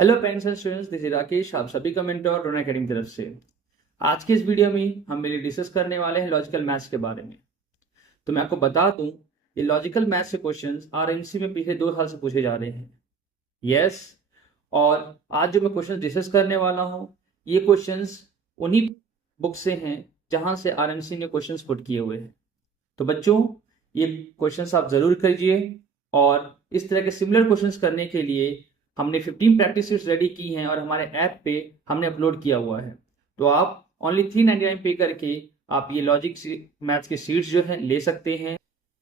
Hello parents and students, this is Rakesh, आप सभी का मेंटर रोना अकेडमी की तरफ से। आज के इस वीडियो में हम मेरी डिस्कस करने वाले हैं लॉजिकल मैथ्स के बारे में। तो मैं आपको बता दूं, ये लॉजिकल मैथ्स के क्वेश्चंस आरएमसी में पिछले 2 साल से पूछे जा रहे हैं। यस। और आज जो मैं क्वेश्चन डिस्कस करने वाला हूं, ये क्वेश्चंस उन्हीं बुक से हैं जहां से आरएमसी ने क्वेश्चंस पुट किए हुए हैं। तो बच्चों, ये क्वेश्चंस आप जरूर कीजिए। और इस तरह के सिमिलर क्वेश्चंस करने के लिए हमने 15 प्रैक्टिस रेडी की हैं और हमारे ऐप पे हमने अपलोड किया हुआ है। तो आप ओनली 399 पे करके आप ये लॉजिक मैथ्स के सीट्स जो हैं ले सकते हैं।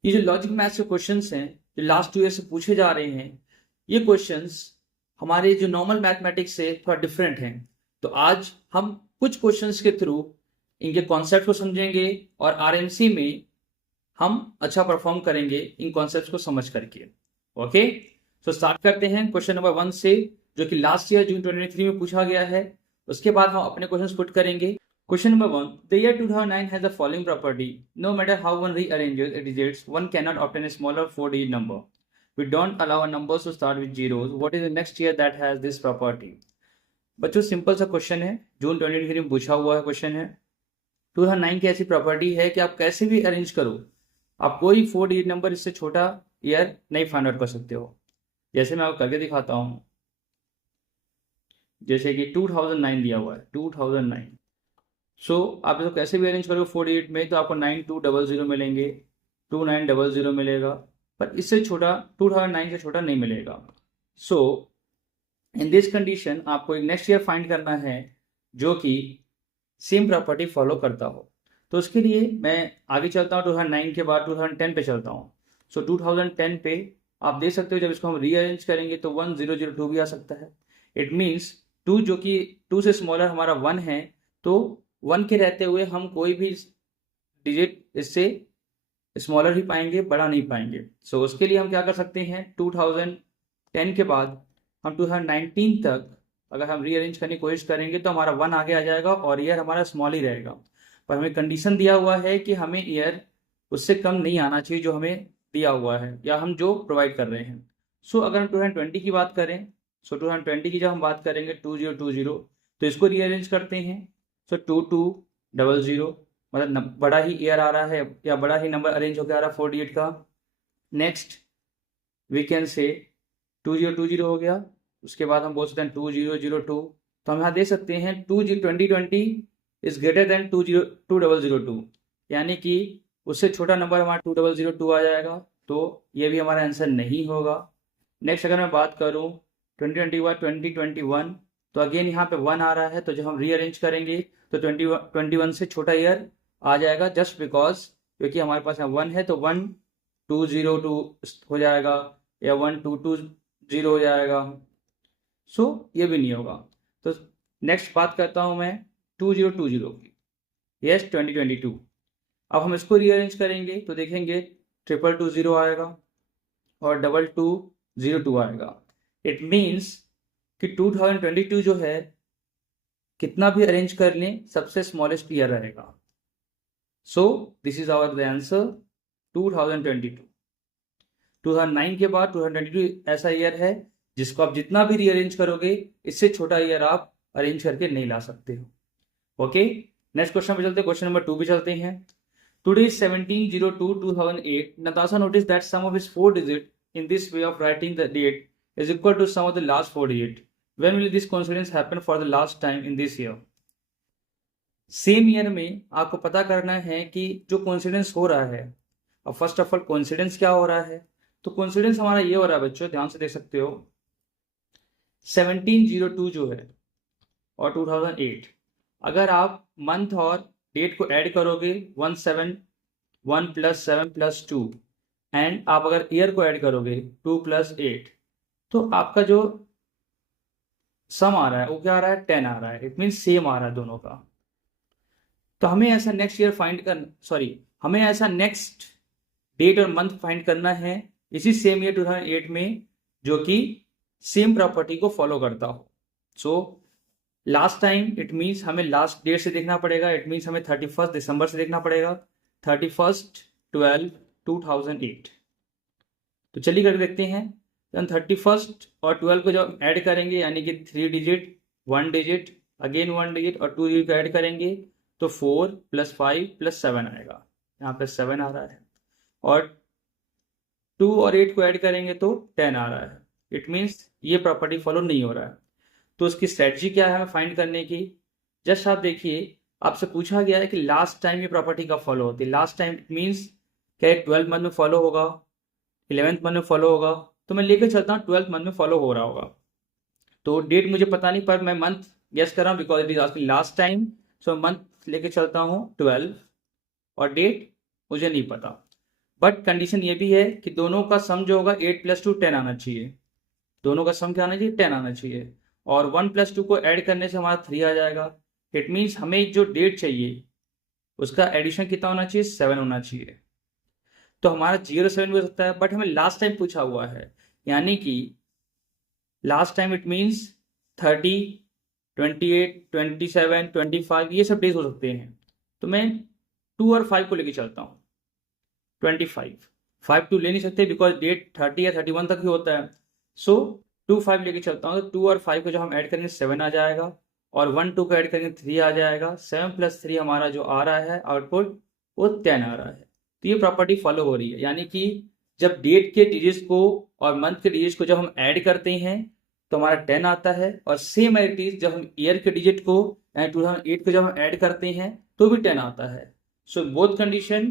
ये जो लॉजिक मैथ्स के क्वेश्चंस हैं जो लास्ट 2 ईयर से पूछे जा रहे हैं, ये क्वेश्चंस हमारे जो नॉर्मल मैथमेटिक्स से थोड़ा डिफरेंट हैं। तो आज हम कुछ क्वेश्चंस के थ्रू इनके कॉन्सेप्ट को समझेंगे और आरएमसी में हम अच्छा परफॉर्म करेंगे इन कॉन्सेप्ट्स को समझ करके। ओके, तो स्टार्ट करते हैं क्वेश्चन नंबर 1 से, जो कि लास्ट ईयर जून 2023 में पूछा गया है। उसके बाद हम अपने क्वेश्चंस पुट करेंगे। Question number 1, the year 2009 has the following property, no matter how one rearranges its digits, one cannot obtain a smaller 4-digit number. We don't allow our numbers to start with zeros. What is the next year that has this property? बच्चों, simple सा question है, जून 2023 में पूछा हुआ है question है। 2009 की ऐसी प्रॉपर्टी है कि आप कैसे भी अरेंज करो, आप कोई 4-digit नंबर इससे छोटा ईयर नहीं फाइंड आउट कर सकते हो। जैसे मैं आपको करके दिखाता हूं, जैसे कि 2009 दिया हुआ है, 2009। सो आप इसको कैसे भी अरेंज करोगे 48 में, तो आपको 9200 मिलेंगे, 2900 मिलेगा, पर इससे छोटा 2009 से छोटा नहीं मिलेगा। सो इन दिस कंडीशन आपको एक नेक्स्ट ईयर फाइंड करना है जो कि सेम प्रॉपर्टी फॉलो करता हो। तो उसके लिए मैं आगे चलता हूँ, 2009 के बाद 2010 पे चलता हूँ। सो 2010 पे आप देख सकते हो, जब इसको हम रीअरेंज करेंगे तो 1002 भी आ सकता है। इट मीन्स 2 जो कि 2 से स्मॉलर हमारा 1 है, तो 1 के रहते हुए हम कोई भी डिजिट इससे स्मॉलर ही पाएंगे, बड़ा नहीं पाएंगे। सो उसके लिए हम क्या कर सकते हैं, 2010 के बाद हम 2019 तक अगर हम रीअरेंज करने की कोशिश करेंगे तो हमारा 1 आगे आ जाएगा और ईयर हमारा स्मॉल ही रहेगा। पर हमें कंडीशन दिया हुआ है कि हमें ईयर उससे कम नहीं आना चाहिए जो हमें दिया हुआ है या हम जो प्रोवाइड कर रहे हैं। सो अगर हम 2020 की बात करें, सो 2020 की जब हम बात करेंगे 2020, तो इसको रीअरेंज करते हैं। सो 2200, मतलब बड़ा ही ईयर आ रहा है या बड़ा ही नंबर अरेंज होकर आ रहा है 48 का। नेक्स्ट वी कैन से 2020 हो गया। उसके बाद हम बोल सकते हैं 2002। तो हम यहाँ दे सकते हैं 2020 इज ग्रेटर देन 2002, यानी कि उससे छोटा नंबर हमारा 2002 आ जाएगा। तो ये भी हमारा आंसर नहीं होगा। नेक्स्ट अगर मैं बात करूँ 2021, तो अगेन यहाँ पे 1 आ रहा है, तो जब हम रीअरेंज करेंगे तो 2021 से छोटा ईयर आ जाएगा, जस्ट बिकॉज क्योंकि हमारे पास यहाँ 1 है, तो 1202 हो जाएगा या 1220 हो जाएगा। सो ये भी नहीं होगा। तो नेक्स्ट बात करता हूँ मैं 2020 की। यस, 2022। अब हम इसको रीअरेंज करेंगे तो देखेंगे 2220 आएगा और 2202 आएगा। इट मीन्स कि 2022 जो है कितना भी अरेंज कर लें, सबसे स्मॉलेस्ट ईयर रहेगा। So this is our the answer 2022। 2009 के बाद 2022 ऐसा ईयर है जिसको आप जितना भी रीअरेंज करोगे, इससे छोटा ईयर आप अरेंज करके नहीं ला सकते हो। ओके, नेक्स्ट क्वेश्चन पे चलते हैं, क्वेश्चन नंबर 2 पे चलते हैं। Today is 17/02/2008. Natasha noticed that sum of his 4 digits in this way of writing the date is equal to sum of the last 4 digits. When will this coincidence happen for the last time in this year? Same year में आपको पता करना है कि जो coincidence हो रहा है। अब फर्स्ट ऑफ ऑल कोइंसिडेंस क्या हो रहा है, तो कोइंसिडेंस हमारा ये हो रहा है बच्चों, ध्यान से देख सकते हो, 1702 जो है और 2008, अगर आप मंथ और डेट को ऐड करोगे 1 + 7 + 2, एंड आप अगर ईयर को ऐड करोगे 2 + 8, तो आपका जो सम आ रहा है वो क्या आ रहा है, 10 आ रहा है। इट मीन्स सेम आ रहा है दोनों का। तो हमें ऐसा नेक्स्ट ईयर फाइंड कर हमें ऐसा नेक्स्ट डेट और मंथ फाइंड करना है इसी सेम ईयर 2008 में, जो कि सेम प्रॉपर्टी को फॉलो करता हो। So last time it means हमें लास्ट डेट से देखना पड़ेगा। इट मीन्स हमें 31 दिसंबर से देखना पड़ेगा, 31/12/2008। तो चलिए करके देखते हैं। देन 31st और 12 को जब ऐड करेंगे यानी कि 3 डिजिट 1 डिजिट अगेन 1 डिजिट और 2 डिजिट को ऐड करेंगे तो 4 + 5 + 7 आएगा, यहाँ पे 7 आ रहा है। और 2 और 8 को ऐड करेंगे तो 10 आ रहा है। इट मीन्स ये प्रॉपर्टी फॉलो नहीं हो रहा है। तो उसकी स्ट्रेटजी क्या है हमें फाइंड करने की? जस्ट आप देखिए, आपसे पूछा गया है कि लास्ट टाइम ये प्रॉपर्टी कब फॉलो होती है। लास्ट टाइम इट मीन्स क्या 12th मंथ में फॉलो होगा, 11th मंथ में फॉलो होगा, तो मैं लेके चलता हूँ 12th मंथ में फॉलो हो रहा होगा। तो डेट मुझे पता नहीं पर मैं मंथ गेस कर रहा हूँ because it is asking last time, so month लेके चलता हूँ 12 और डेट मुझे नहीं पता। बट कंडीशन ये भी है कि दोनों का सम जो होगा 8 + 2 10 आना चाहिए। दोनों का सम क्या आना चाहिए? 10 आना चाहिए। और 1 + 2 को ऐड करने से हमारा 3 आ जाएगा। इट मीन्स हमें जो डेट चाहिए उसका एडिशन कितना होना चाहिए? 7 होना चाहिए। तो हमारा 07 भी हो सकता है, बट हमें लास्ट टाइम पूछा हुआ है, यानी कि लास्ट टाइम इट मीन्स 30, 28, 27, 25 ये सब डेज हो सकते हैं। तो मैं 2 और 5 को लेके चलता हूँ। 25 5 2 ले नहीं सकते बिकॉज डेट 30 या 31 तक ही होता है। सो 2 5 लेके चलता हूँ। तो 2 और 5 को जब हम ऐड करेंगे 7 आ जाएगा और 1 2 को ऐड करेंगे 3 आ जाएगा। 7 + 3 हमारा जो आ रहा है आउटपुट वो 10 आ रहा है। तो ये प्रॉपर्टी फॉलो हो रही है, यानी कि जब डेट के डिजिट्स को और मंथ के डिजिट्स को जब हम ऐड करते हैं तो हमारा 10 आता है। और सेम एज इट इज जब हम ईयर के डिजिट को यानी 2008 को जब हम ऐड करते हैं तो भी 10 आता है। सो बोथ कंडीशन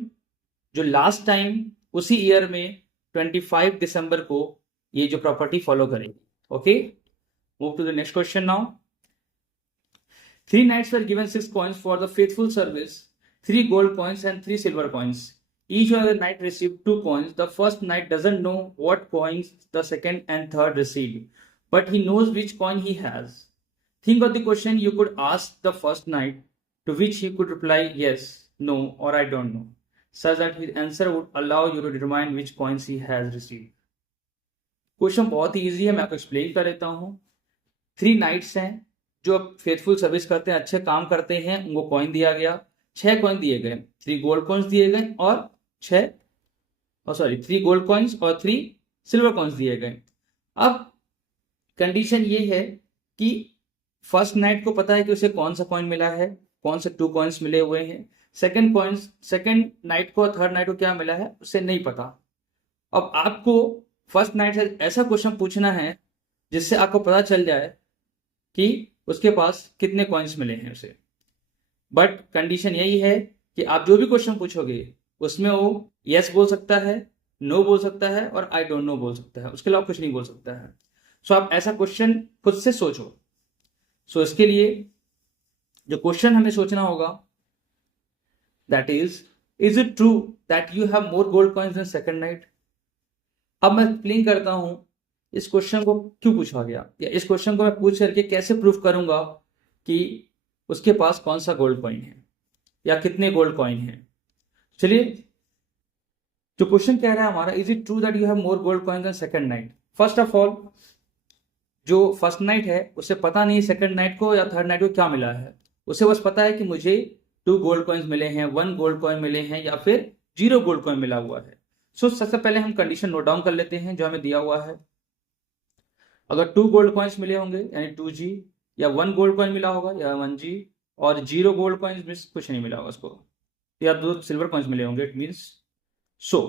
जो लास्ट टाइम उसी ईयर में 25 दिसंबर को ये जो प्रॉपर्टी फॉलो करेगी। Okay, move to the next question now. 3 knights were given 6 coins for the faithful service, 3 gold coins and 3 silver coins. Each of the knight received 2 coins. The first knight doesn't know what coins the second and third received, but he knows which coin he has. Think of the question you could ask the first knight, to which he could reply yes, no, or I don't know, such that his answer would allow you to determine which coins he has received. Question बहुत ही easy है, मैं आपको explain कर देता हूँ। 3 nights हैं जो faithful service करते हैं, अच्छे काम करते हैं, उनको कॉइन दिया गया। 6 कॉइन दिए गए, 3 गोल्ड कॉइन्स दिए गए और 3 गोल्ड कॉइन्स और 3 सिल्वर कॉइन्स दिए गए। अब कंडीशन ये है कि फर्स्ट नाइट को पता है कि उसे कौन सा कॉइन मिला है, कौन से 2 कॉइन्स मिले हुए हैं। सेकंड नाइट को थर्ड नाइट को क्या मिला है उसे नहीं पता। अब आपको फर्स्ट नाइट से ऐसा क्वेश्चन पूछना है जिससे आपको पता चल जाए कि उसके पास कितने कॉइन्स मिले हैं उसे। बट कंडीशन यही है कि आप जो भी क्वेश्चन पूछोगे उसमें वो यस बोल सकता है, नो बोल सकता है और आई डोंट नो बोल सकता है, उसके अलावा कुछ नहीं बोल सकता है। सो आप ऐसा क्वेश्चन खुद से सोचो। सो इसके लिए जो क्वेश्चन हमें सोचना होगा that is it true that you have more gold coins than second knight. अब मैं एक्सप्लेन करता हूं इस क्वेश्चन को क्यों पूछा गया, या इस क्वेश्चन को मैं पूछ करके कैसे प्रूफ करूंगा कि उसके पास कौन सा गोल्ड कॉइन है या कितने गोल्ड कॉइन है। चलिए, जो क्वेश्चन कह रहा है हमारा, is it true that you have more gold coin than second knight. First of all, जो फर्स्ट नाइट है उसे पता नहीं सेकंड नाइट को या थर्ड नाइट को क्या मिला है। उसे बस पता है कि मुझे 2 गोल्ड कॉइन्स मिले हैं, 1 गोल्ड कॉइन मिले हैं या फिर 0 गोल्ड कॉइन मिला हुआ है। सो सबसे पहले हम कंडीशन नोट डाउन कर लेते हैं जो हमें दिया हुआ है। अगर 2 गोल्ड कॉइन्स मिले होंगे यानी 2G, या 1 गोल्ड कॉइन मिला होगा या 1G, और 0 गोल्ड कॉइन्स मीन्स कुछ नहीं मिला होगा उसको, या 2 सिल्वर कॉइन्स मिले होंगे, इट मीन्स सो।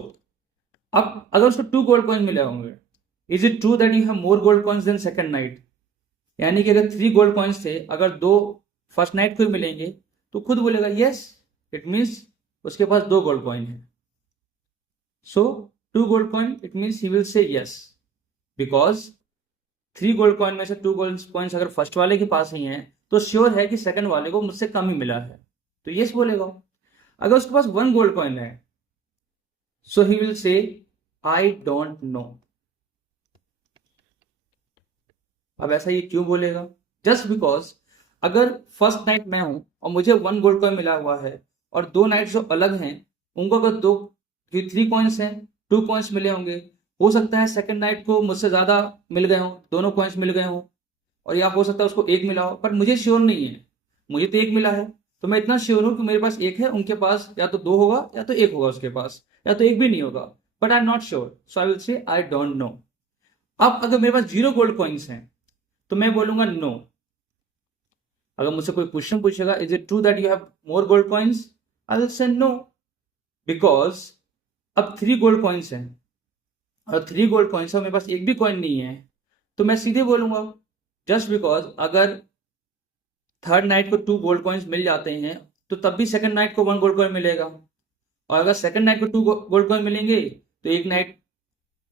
अब अगर उसको 2 गोल्ड कॉइन्स मिले होंगे, is it true that you have more gold coins than second knight. यानी कि अगर 3 गोल्ड कॉइन्स थे, अगर 2 फर्स्ट नाइट को मिलेंगे तो खुद बोलेगा यस, इट मीन्स उसके पास 2 गोल्ड कॉइन है। सो 2 gold coin, it means he will say yes, because 3 gold coin में से 2 गोल्ड कॉइन्स अगर फर्स्ट वाले के पास ही हैं तो श्योर है कि सेकंड वाले को मुझसे कम ही मिला है, तो यस बोलेगा। अगर उसके पास 1 गोल्ड कॉइन है, सो he will say I don't know. अब ऐसा ये क्यों बोलेगा? जस्ट बिकॉज अगर फर्स्ट नाइट मैं हूं और मुझे 1 गोल्ड कॉइन मिला हुआ है और 2 नाइट जो अलग हैं उनको अगर 3 कॉइन्स हैं, 2 कॉइन्स मिले होंगे, हो सकता है सेकंड नाइट को मुझसे ज्यादा मिल गए हों, दोनों कॉइन्स मिल गए हों, और या हो सकता है उसको 1 मिला हो, पर मुझे श्योर नहीं है। मुझे तो 1 मिला है, तो मैं इतना श्योर हूं कि मेरे पास 1 है, उनके पास या तो 2 होगा या तो 1 होगा उसके पास, या तो 1 भी नहीं होगा, but I am not sure, so I will से आई डोंट नो। अब अगर मेरे पास 0 गोल्ड कॉइन्स हैं तो मैं बोलूंगा नो। अगर मुझसे कोई क्वेश्चन पूछेगा is it true that you have more gold coins, I will say no, because अब 3 गोल्ड कॉइन्स हैं और 3 गोल्ड कॉइन्स है, मेरे पास एक भी कॉइन नहीं है, तो मैं सीधे बोलूंगा जस्ट बिकॉज अगर थर्ड नाइट को 2 गोल्ड कॉइन्स मिल जाते हैं तो तब भी सेकंड नाइट को 1 गोल्ड कॉइन मिलेगा, और अगर सेकंड नाइट को 2 गोल्ड कॉइन मिलेंगे तो एक नाइट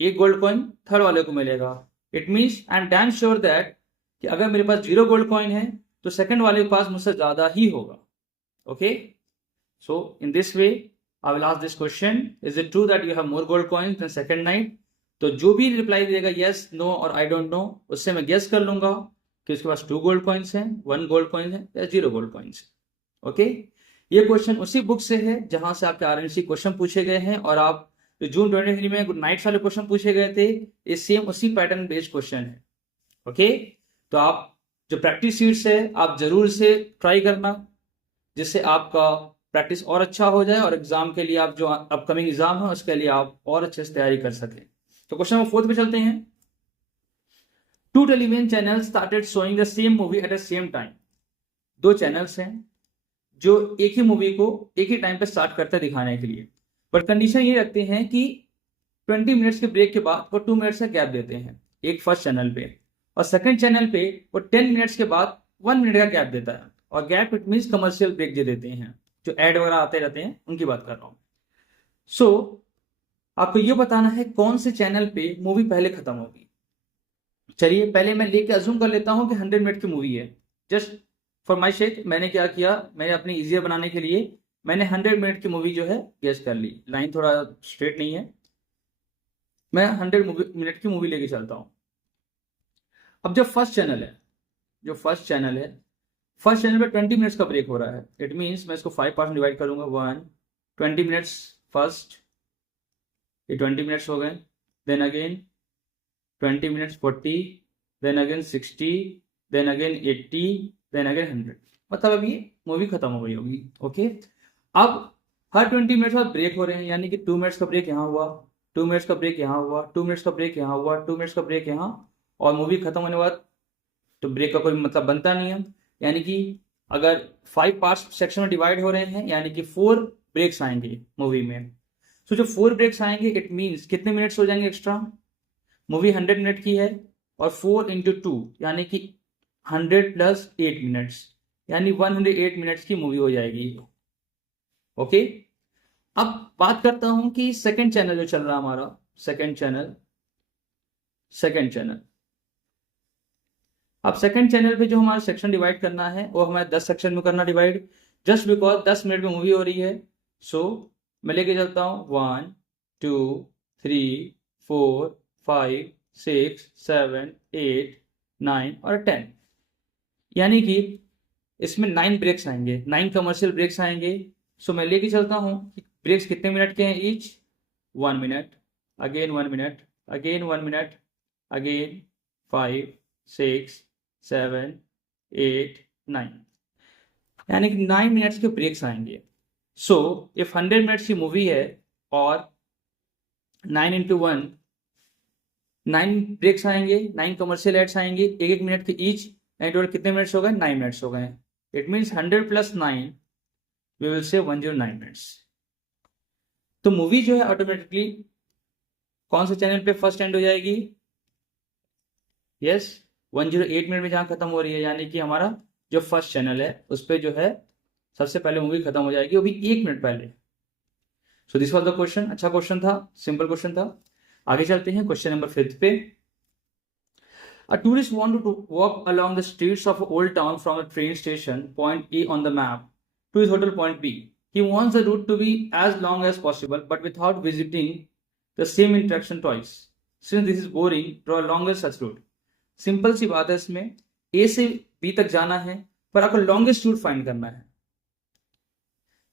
एक गोल्ड कॉइन थर्ड वाले को मिलेगा। It means I am damn sure that कि अगर मेरे पास 0 गोल्ड कॉइन है तो सेकंड वाले के पास मुझसे ज्यादा ही होगा। Okay, so in this way I will ask this question, is it true that you have more gold coins than second knight? तो जो भी रिप्लाई देगा यस, नो और आई डोंट नो, उससे मैं गेस कर लूंगा कि उसके पास 2 गोल्ड कॉइन्स हैं, 1 गोल्ड कॉइन है या 0 गोल्ड कॉइन्स है। ओके, ये क्वेश्चन उसी बुक से है जहां से आपके आरएनसी क्वेश्चन पूछे गए हैं, और आप जो जून 23 में गुड नाइट वाले क्वेश्चन पूछे गए थे, ये सेम उसी पैटर्न बेस्ड क्वेश्चन है। ओके, तो आप जो प्रैक्टिस शीट्स है आप जरूर से ट्राई करना, जिससे आपका प्रैक्टिस और अच्छा हो जाए और एग्जाम के लिए, आप जो अपकमिंग एग्जाम है उसके लिए आप और अच्छे से तैयारी कर सकें। तो क्वेश्चन नंबर 4 पे चलते हैं। 2 television channel started showing the same movie at the same time. 2 channels हैं जो एक ही मूवी को एक ही टाइम पे स्टार्ट करते दिखाने के लिए, बट कंडीशन ये रखते हैं कि 20 मिनट्स के ब्रेक के बाद वो 2 मिनट्स का गैप देते हैं, एक फर्स्ट चैनल पे, और सेकंड चैनल पे वो 10 मिनट्स के बाद 1 मिनट का गैप देता है, और gap it means commercial break जो देते हैं, जो एड वगैरह आते रहते हैं उनकी बात कर रहा हूँ। सो आपको ये बताना है कौन से चैनल पे मूवी पहले खत्म होगी। चलिए पहले मैं लेके अज्यूम कर लेता हूँ कि 100 मिनट की मूवी है। जस्ट फॉर माई शेक मैंने क्या किया, मैंने अपने इजियर बनाने के लिए मैंने 100 मिनट की मूवी जो है गेस कर ली। लाइन थोड़ा स्ट्रेट नहीं है, मैं 100 मिनट की मूवी लेके चलता हूँ। अब जो फर्स्ट चैनल है, फर्स्ट चैनल पे 20 मिनट्स का ब्रेक हो रहा है। इट मीन्स मैं इसको 5 पार्ट डिवाइड करूंगा। 1 20 मिनट्स फर्स्ट, ये 20 मिनट्स हो गए, then again 20 minutes 40, then again 60, then again 80, then again 100, मतलब अब ये मूवी खत्म हो गई होगी। ओके, अब हर 20 मिनट्स बाद ब्रेक हो रहे हैं, यानी कि 2 मिनट्स का ब्रेक यहाँ हुआ, 2 मिनट्स का ब्रेक यहाँ हुआ, 2 मिनट्स का ब्रेक यहाँ हुआ, 2 मिनट्स का ब्रेक यहाँ, और मूवी खत्म होने के बाद तो ब्रेक का कोई मतलब बनता नहीं है। यानी कि अगर 5 पार्ट्स सेक्शन में डिवाइड हो रहे हैं यानी कि 4 ब्रेक्स आएंगे मूवी में। तो जो 4 ब्रेक्स आएंगे इट मीन्स कितने मिनट्स हो जाएंगे एक्स्ट्रा। मूवी 100 मिनट की है और 4 इंटू 2 यानी कि 100 प्लस 8 मिनट्स, यानी 108 मिनट्स की मूवी हो जाएगी। ओके, अब बात करता हूं कि सेकंड चैनल जो चल रहा है हमारा, सेकंड चैनल अब सेकंड चैनल पे जो हमारा सेक्शन डिवाइड करना है वो हमारे 10 सेक्शन में करना डिवाइड, जस्ट बिकॉज 10 मिनट में मूवी हो रही है। सो मैं लेके चलता हूँ 1 2 3 4 5 6 7 8 9 और 10, यानी कि इसमें 9 ब्रेक्स आएंगे, 9 कमर्शियल ब्रेक्स आएंगे। सो मैं लेके चलता हूँ ब्रेक्स कितने मिनट के हैं each, 1 minute, again 1 minute, again 1 minute, again 5 6 7 8 9, यानी कि 9 मिनट्स के ब्रेक्स आएंगे। सो इफ 100 मिनट्स की मूवी है और 9 इंटू 1 9 ब्रेक्स आएंगे, 9 कमर्शियल एड्स आएंगे, एक एक मिनट के ईच, एंड टोटल कितने मिनट्स हो गए, 9 मिनट्स हो गए। It means 100 plus 9 we will say 109 minutes. तो मूवी जो है ऑटोमेटिकली कौन से चैनल पे फर्स्ट एंड हो जाएगी, यस 108 मिनट में जहां खत्म हो रही है, यानी कि हमारा जो फर्स्ट चैनल है उस पर जो है सबसे पहले मूवी खत्म हो जाएगी, वो भी 1 मिनट पहले। So this was the question, अच्छा क्वेश्चन था, सिंपल क्वेश्चन था। आगे चलते हैं क्वेश्चन नंबर 5 पे। A tourist wanted to walk along the streets of an old town from a train station point A on the map to his hotel point B. He wants the route to be as long as possible but without visiting the same interaction twice. Since this is boring, draw a longer such route. Simple सी बात है, इसमें A से B तक जाना है पर आपको लॉन्गेस्ट रूट फाइंड करना है,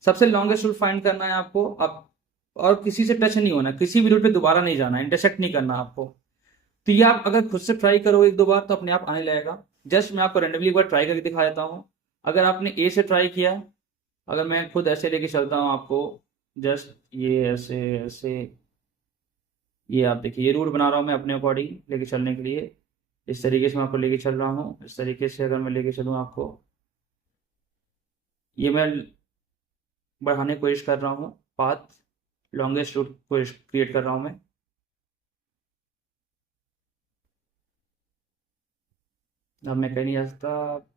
सबसे लॉन्गेस्ट रूट फाइंड करना है आपको। अब और किसी से टच नहीं होना, किसी भी रूट पे दोबारा नहीं जाना, इंटरसेक्ट नहीं करना आपको। तो ये आप अगर खुद से ट्राई करोगे 1-2 बार तो अपने आप आने लगेगा। जस्ट मैं आपको रेंडमली एक बार ट्राई करके दिखा देता हूँ। अगर आपने ए से ट्राई किया, अगर मैं खुद ऐसे लेके चलता हूँ आपको, जस्ट ये ऐसे ऐसे ये आप देखिए, ये रूट बना रहा हूँ मैं अपने अकॉर्डिंग लेके चलने के लिए। इस तरीके से मैं आपको लेके चल रहा हूँ। इस तरीके से अगर मैं लेके चलूँ आपको, ये मैं बढ़ाने की कोशिश कर रहा हूँ, पाथ लॉन्गेस्ट रूट को क्रिएट कर रहा हूँ मैं। अब मैं कहीं नहीं जा सकता।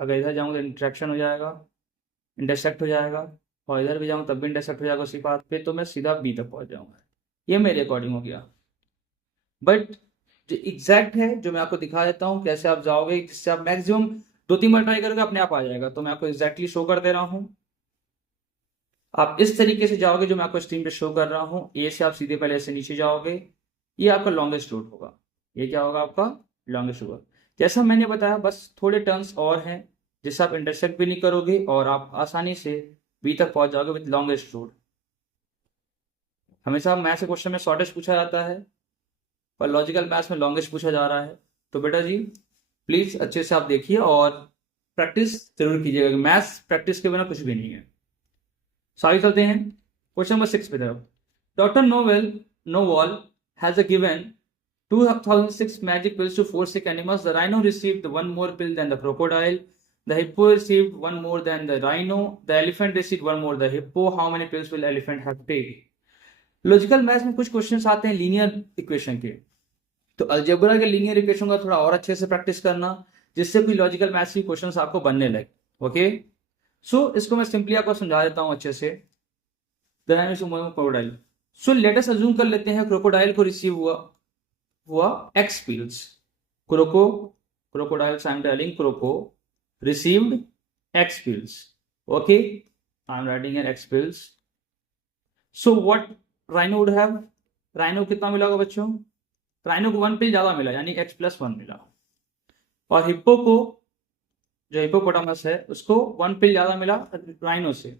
अगर इधर जाऊँ तो इंटरेक्शन हो जाएगा, इंटरसेक्ट हो जाएगा, और इधर भी जाऊँ तब भी इंटरसेक्ट हो जाएगा उसी पाथ पे, तो मैं सीधा बी तक पहुँच जाऊँगा। ये मेरे अकॉर्डिंग हो गया। बट जो एग्जैक्ट है, जो मैं आपको दिखा देता हूँ कैसे आप जाओगे, जिससे आप मैक्सिमम 2-3 बार ट्राई करोगे अपने आप आ जाएगा। तो मैं आपको एग्जैक्टली शो कर दे रहा हूँ। आप इस तरीके से जाओगे जो मैं आपको स्क्रीन पे शो कर रहा हूँ। ए से आप सीधे पहले ऐसे नीचे जाओगे, ये आपका लॉन्गेस्ट रूट होगा। ये क्या होगा आपका लॉन्गेस्ट रूट। जैसा मैंने बताया, बस थोड़े टर्न्स और हैं जिससे आप इंटरसेक्ट भी नहीं करोगे और आप आसानी से बी तक पहुंच जाओगे विद लॉन्गेस्ट रूट। हमेशा मैथ्स के क्वेश्चन में शॉर्टेस्ट पूछा जाता है, पर लॉजिकल मैथ्स में लॉन्गेस्ट पूछा जा रहा है। तो बेटा जी प्लीज अच्छे से आप देखिए और प्रैक्टिस जरूर कीजिएगा। मैथ्स प्रैक्टिस के बिना कुछ भी नहीं है। आगे चलते हैं क्वेश्चन नंबर 6 पे तरफ। Doctor novel has a given 2006 magic pills to 4 sick animals. The rhino received one more pill than the crocodile. The hippo received one more than the rhino. The elephant received one more than the hippo. How many pills will elephant have to take? Logical maths में कुछ questions आते हैं linear equation के, तो algebra के linear equation का थोड़ा और अच्छे से प्रैक्टिस करना, जिससे कोई लॉजिकल मैथ्स की क्वेश्चंस आपको बनने लगे। ओके, सो इसको मैं सिंपली आपको समझा देता हूं अच्छे से। Crocodile, so let us assume कर लेते हैं क्रोकोडाइल को रिसीव हुआ x pills. Crocodile I am telling क्रोको received x pills. Okay, I am writing an x pills. So what rhino would have, rhino कितना मिला होगा बच्चों? राइनो को 1 पिल ज्यादा मिला, यानी x+1 मिला। और हिप्पो को, जो हिप्पोपोटामस है, उसको 1 पिल ज्यादा मिला राइनो से,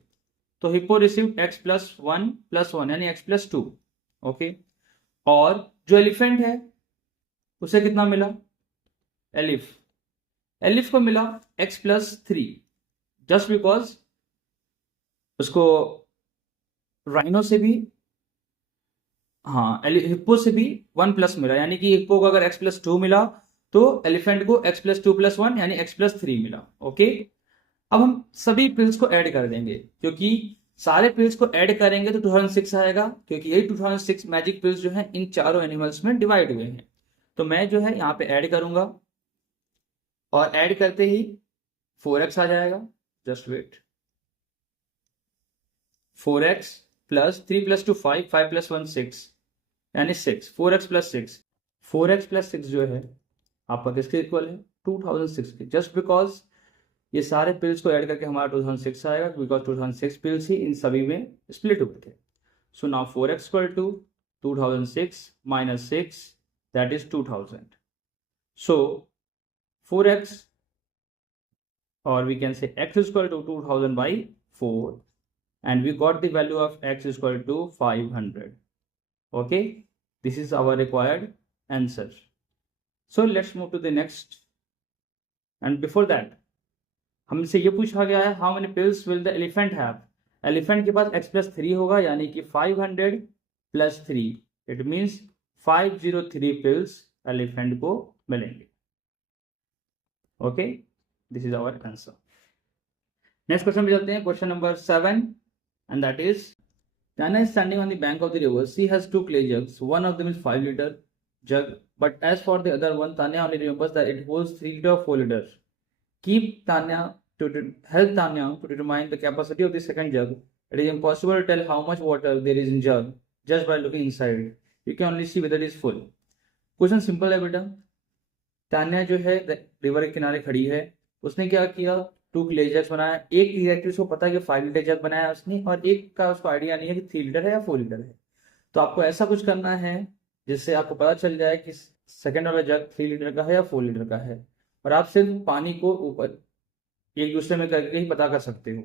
तो हिप्पो रिसीव x+1+1 यानी x+2। ओके, और जो एलिफेंट है उसे कितना मिला? एलिफ को मिला x+3, जस्ट बिकॉज उसको राइनो से भी, हाँ हिप्पो से भी 1 प्लस मिला, यानी कि हिप्पो को अगर x+2 मिला तो एलिफेंट को x+2+1 यानी x+3 मिला। ओके, अब हम सभी पिल्स को ऐड कर देंगे, क्योंकि सारे पिल्स को ऐड करेंगे तो 2006 आएगा, क्योंकि यही 2006 मैजिक पिल्स जो है इन चारों एनिमल्स में डिवाइड हुए हैं। तो मैं जो है यहाँ पे ऐड करूंगा, और ऐड करते ही 4x आ जाएगा। जस्ट वेट, 4x प्लस 3+2 5, 5+1 6 यानी 6, 4x+6। 4x+6 जो है आपका किसके इक्वल है? 2006 के। जस्ट बिकॉज ये सारे पिल्स को ऐड करके हमारा 2006 आएगा, बिकॉज 2006 पिल्स ही इन सभी में स्प्लिट हुए थे। So now 4x equal to 2006 minus 6, that is 2000। So 4x, or we can say x is equal to 2000 by 4, and we got the value of x is equal to 500. Okay, this is our required answer. So let's move to the next. And before that, हमसे ये पूछा गया है how many pills will the elephant have? Elephant के पास x+3 होगा, यानी कि 500 + 3, it means 503 pills elephant को मिलेंगे। Okay, this is our answer. Next question पे चलते हैं, question number 7, and that is Tanya is standing on the bank of the river. She has 2 clay jugs. One of them is 5-liter jug, but as for the other one, Tanya only remembers that it holds 3 liter or 4 liter. Help Tanya to determine the capacity of the second jug. It is impossible to tell how much water there is in jug just by looking inside. You can only see whether it is full. Question simple है बेटा। तान्या जो है river के किनारे खड़ी है, उसने क्या किया? 2 क्ले जग्स बनाया। एक एग्जैक्टली उसको पता है कि 5 लीटर जग बनाया उसने, और एक का उसको आइडिया नहीं है कि 3 लीटर है या 4 लीटर है। तो आपको ऐसा कुछ करना है जिससे आपको पता चल जाए कि सेकंड वाला जग 3 लीटर का है या 4 लीटर का है, और आप सिर्फ पानी को ऊपर एक दूसरे में करके ही पता कर सकते हो,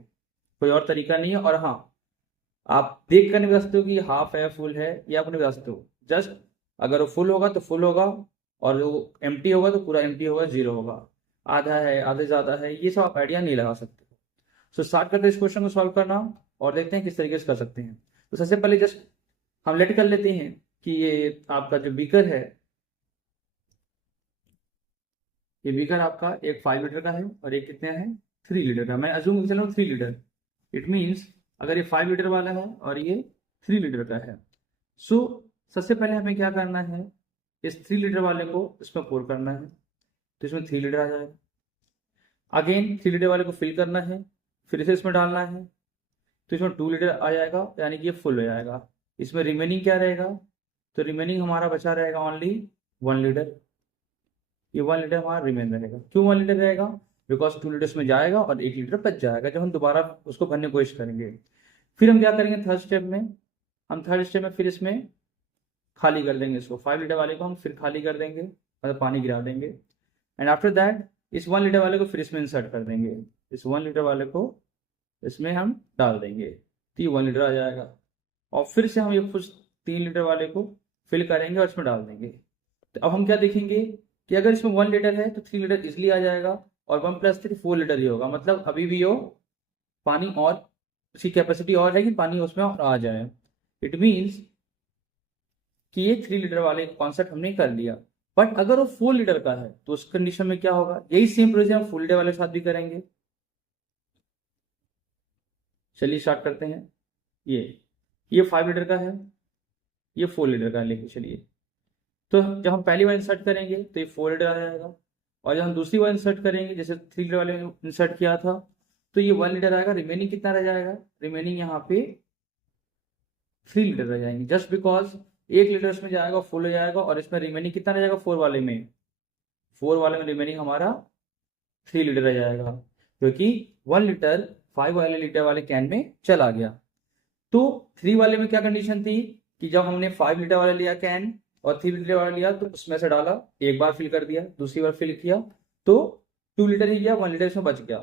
कोई और तरीका नहीं है। और हाँ, आप देख कर नहीं बता सकते हो कि हाफ है फुल है, या आप नहीं बता सकते हो। जस्ट अगर वो फुल होगा तो फुल होगा, और वो एम्प्टी होगा तो पूरा एम्प्टी होगा, 0 होगा। आधा है, आधे ज्यादा है, ये सब आप आइडिया नहीं लगा सकते। सो स्टार्ट करते हैं इस क्वेश्चन को सॉल्व करना, और देखते हैं किस तरीके से कर सकते हैं। तो सबसे पहले जस्ट हम लेट कर लेते हैं कि ये आपका जो बीकर है, ये बीकर आपका एक 5 लीटर का है और एक कितने है 3 लीटर का। मैं अज्यूम कर चल रहा हूँ 3 लीटर। इट मीन्स अगर ये 5 लीटर वाला है और ये 3 लीटर का है, सो सबसे पहले हमें क्या करना है, इस 3 लीटर वाले को इसमें पोर करना है, तो इसमें 3 लीटर आ जाएगा। अगेन 3 लीटर वाले को फिल करना है, फिर इसे इसमें डालना है, तो इसमें 2 लीटर आ जाएगा, यानी कि ये फुल हो जाएगा। इसमें रिमेनिंग क्या रहेगा, तो रिमेनिंग हमारा बचा रहेगा ओनली 1 लीटर। ये 1 लीटर हमारा रिमेन रहेगा। क्यों 1 लीटर रहेगा, बिकॉज 2 लीटर में जाएगा और 1 लीटर बच जाएगा जब हम दोबारा उसको भरने की कोशिश करेंगे। फिर हम क्या करेंगे थर्ड स्टेप में, फिर इसमें खाली कर देंगे इसको, 5 लीटर वाले को हम फिर खाली कर देंगे, मतलब पानी गिरा देंगे। एंड आफ्टर दैट इस 1 लीटर वाले को फिर इसमें इंसर्ट कर देंगे, इस 1 लीटर वाले को इसमें हम डाल देंगे, तो ये 1 लीटर आ जाएगा। और फिर से हम ये कुछ 3 लीटर वाले को फिल करेंगे और इसमें डाल देंगे। तो अब हम क्या देखेंगे कि अगर इसमें 1 लीटर है तो 3 लीटर इजिली आ जाएगा, और 1 + 3 4 लीटर ही होगा, मतलब अभी भी वो पानी और उसकी कैपेसिटी और है कि पानी उसमें और आ जाए। इट मीन्स कि ये 3 लीटर वाले कॉन्सेप्ट हमने कर लिया। बट अगर वो 4 लीटर का है तो उस कंडीशन में क्या होगा, यही सेम प्रोसीजर हम 4 लीटर वाले के साथ भी करेंगे। चलिए स्टार्ट करते हैं। ये 5 लीटर का है, ये 4 लीटर का है, लेके चलिए। तो जब हम पहली बार इंसर्ट करेंगे तो ये 4 लीटर आ जाएगा, और जब हम दूसरी बार इंसर्ट करेंगे, जैसे 3 लीटर वाले में इंसर्ट किया था, तो ये 1 लीटर आएगा। रिमेनिंग कितना रह जाएगा, रिमेनिंग यहाँ पे 3 लीटर रह जाएंगे, जस्ट बिकॉज 1 लीटर इसमें जाएगा, फुल हो जाएगा, और इसमें रिमेनिंग कितना रह जाएगा 4 वाले में, 4 वाले में रिमेनिंग हमारा 3 लीटर रह जाएगा, क्योंकि 1 लीटर 5 वाले लीटर वाले कैन में चला गया। तो 3 वाले में क्या कंडीशन थी कि जब हमने 5 लीटर वाला लिया कैन और 3 लीटर वाला लिया, तो उसमें से डाला, एक बार फिल कर दिया, दूसरी बार फिल किया, तो 2 लीटर ही गया, 1 लीटर इसमें बच गया।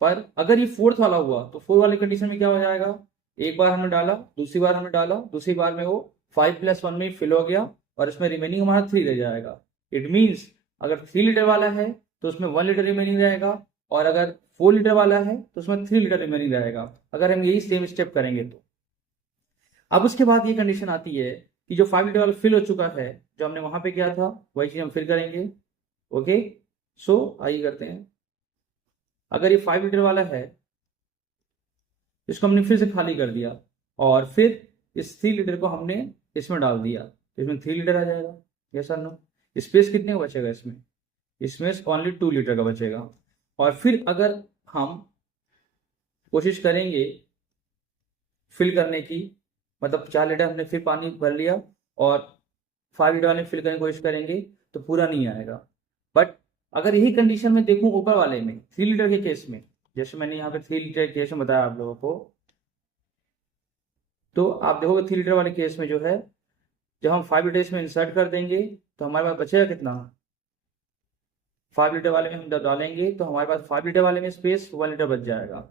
पर अगर ये 4th वाला हुआ तो 4 वाली कंडीशन में क्या हो जाएगा, एक बार हमने डाला, दूसरी बार हमने डाला, दूसरी बार में वो 5 + 1 में फिल हो गया, और इसमें रिमेनिंग हमारा 3 रह जाएगा। इट मीन्स अगर 3 लीटर वाला है तो उसमें 1 लीटर रिमेनिंग रहेगा, और अगर 4 लीटर वाला है तो उसमें 3 लीटर रिमेनिंग रहेगा, अगर हम यही सेम स्टेप करेंगे तो। अब उसके बाद ये कंडीशन आती है कि जो 5 लीटर वाला फिल हो चुका है, जो हमने वहां पे किया था, वही चीज हम फिल करेंगे। ओके, सो आइए करते हैं। अगर ये 5 लीटर वाला है, इसको हमने फिर से खाली कर दिया, और फिर इस 3 लीटर को हमने इसमें डाल दिया, तो इसमें 3 लीटर आ जाएगा। यस और नो, स्पेस कितने का बचेगा इसमें, इसमें ओनली 2 लीटर का बचेगा। और फिर अगर हम कोशिश करेंगे फिल करने की, मतलब 4 लीटर हमने फिर पानी भर लिया और 5 लीटर वाले फिल करने की कोशिश करेंगे, तो पूरा नहीं आएगा। बट अगर यही कंडीशन में देखूं ऊपर वाले में 3 लीटर के केस में, जैसे मैंने यहाँ पे 3 लीटर के केस में बताया आप लोगों को, तो आप देखोगे 3 लीटर वाले केस में जो है, जब हम 5 लीटर इसमें इंसर्ट कर देंगे तो हमारे पास बचेगा कितना, 5 लीटर वाले में हम डालेंगे तो हमारे पास 5 लीटर वाले में स्पेस 1 लीटर बच जाएगा।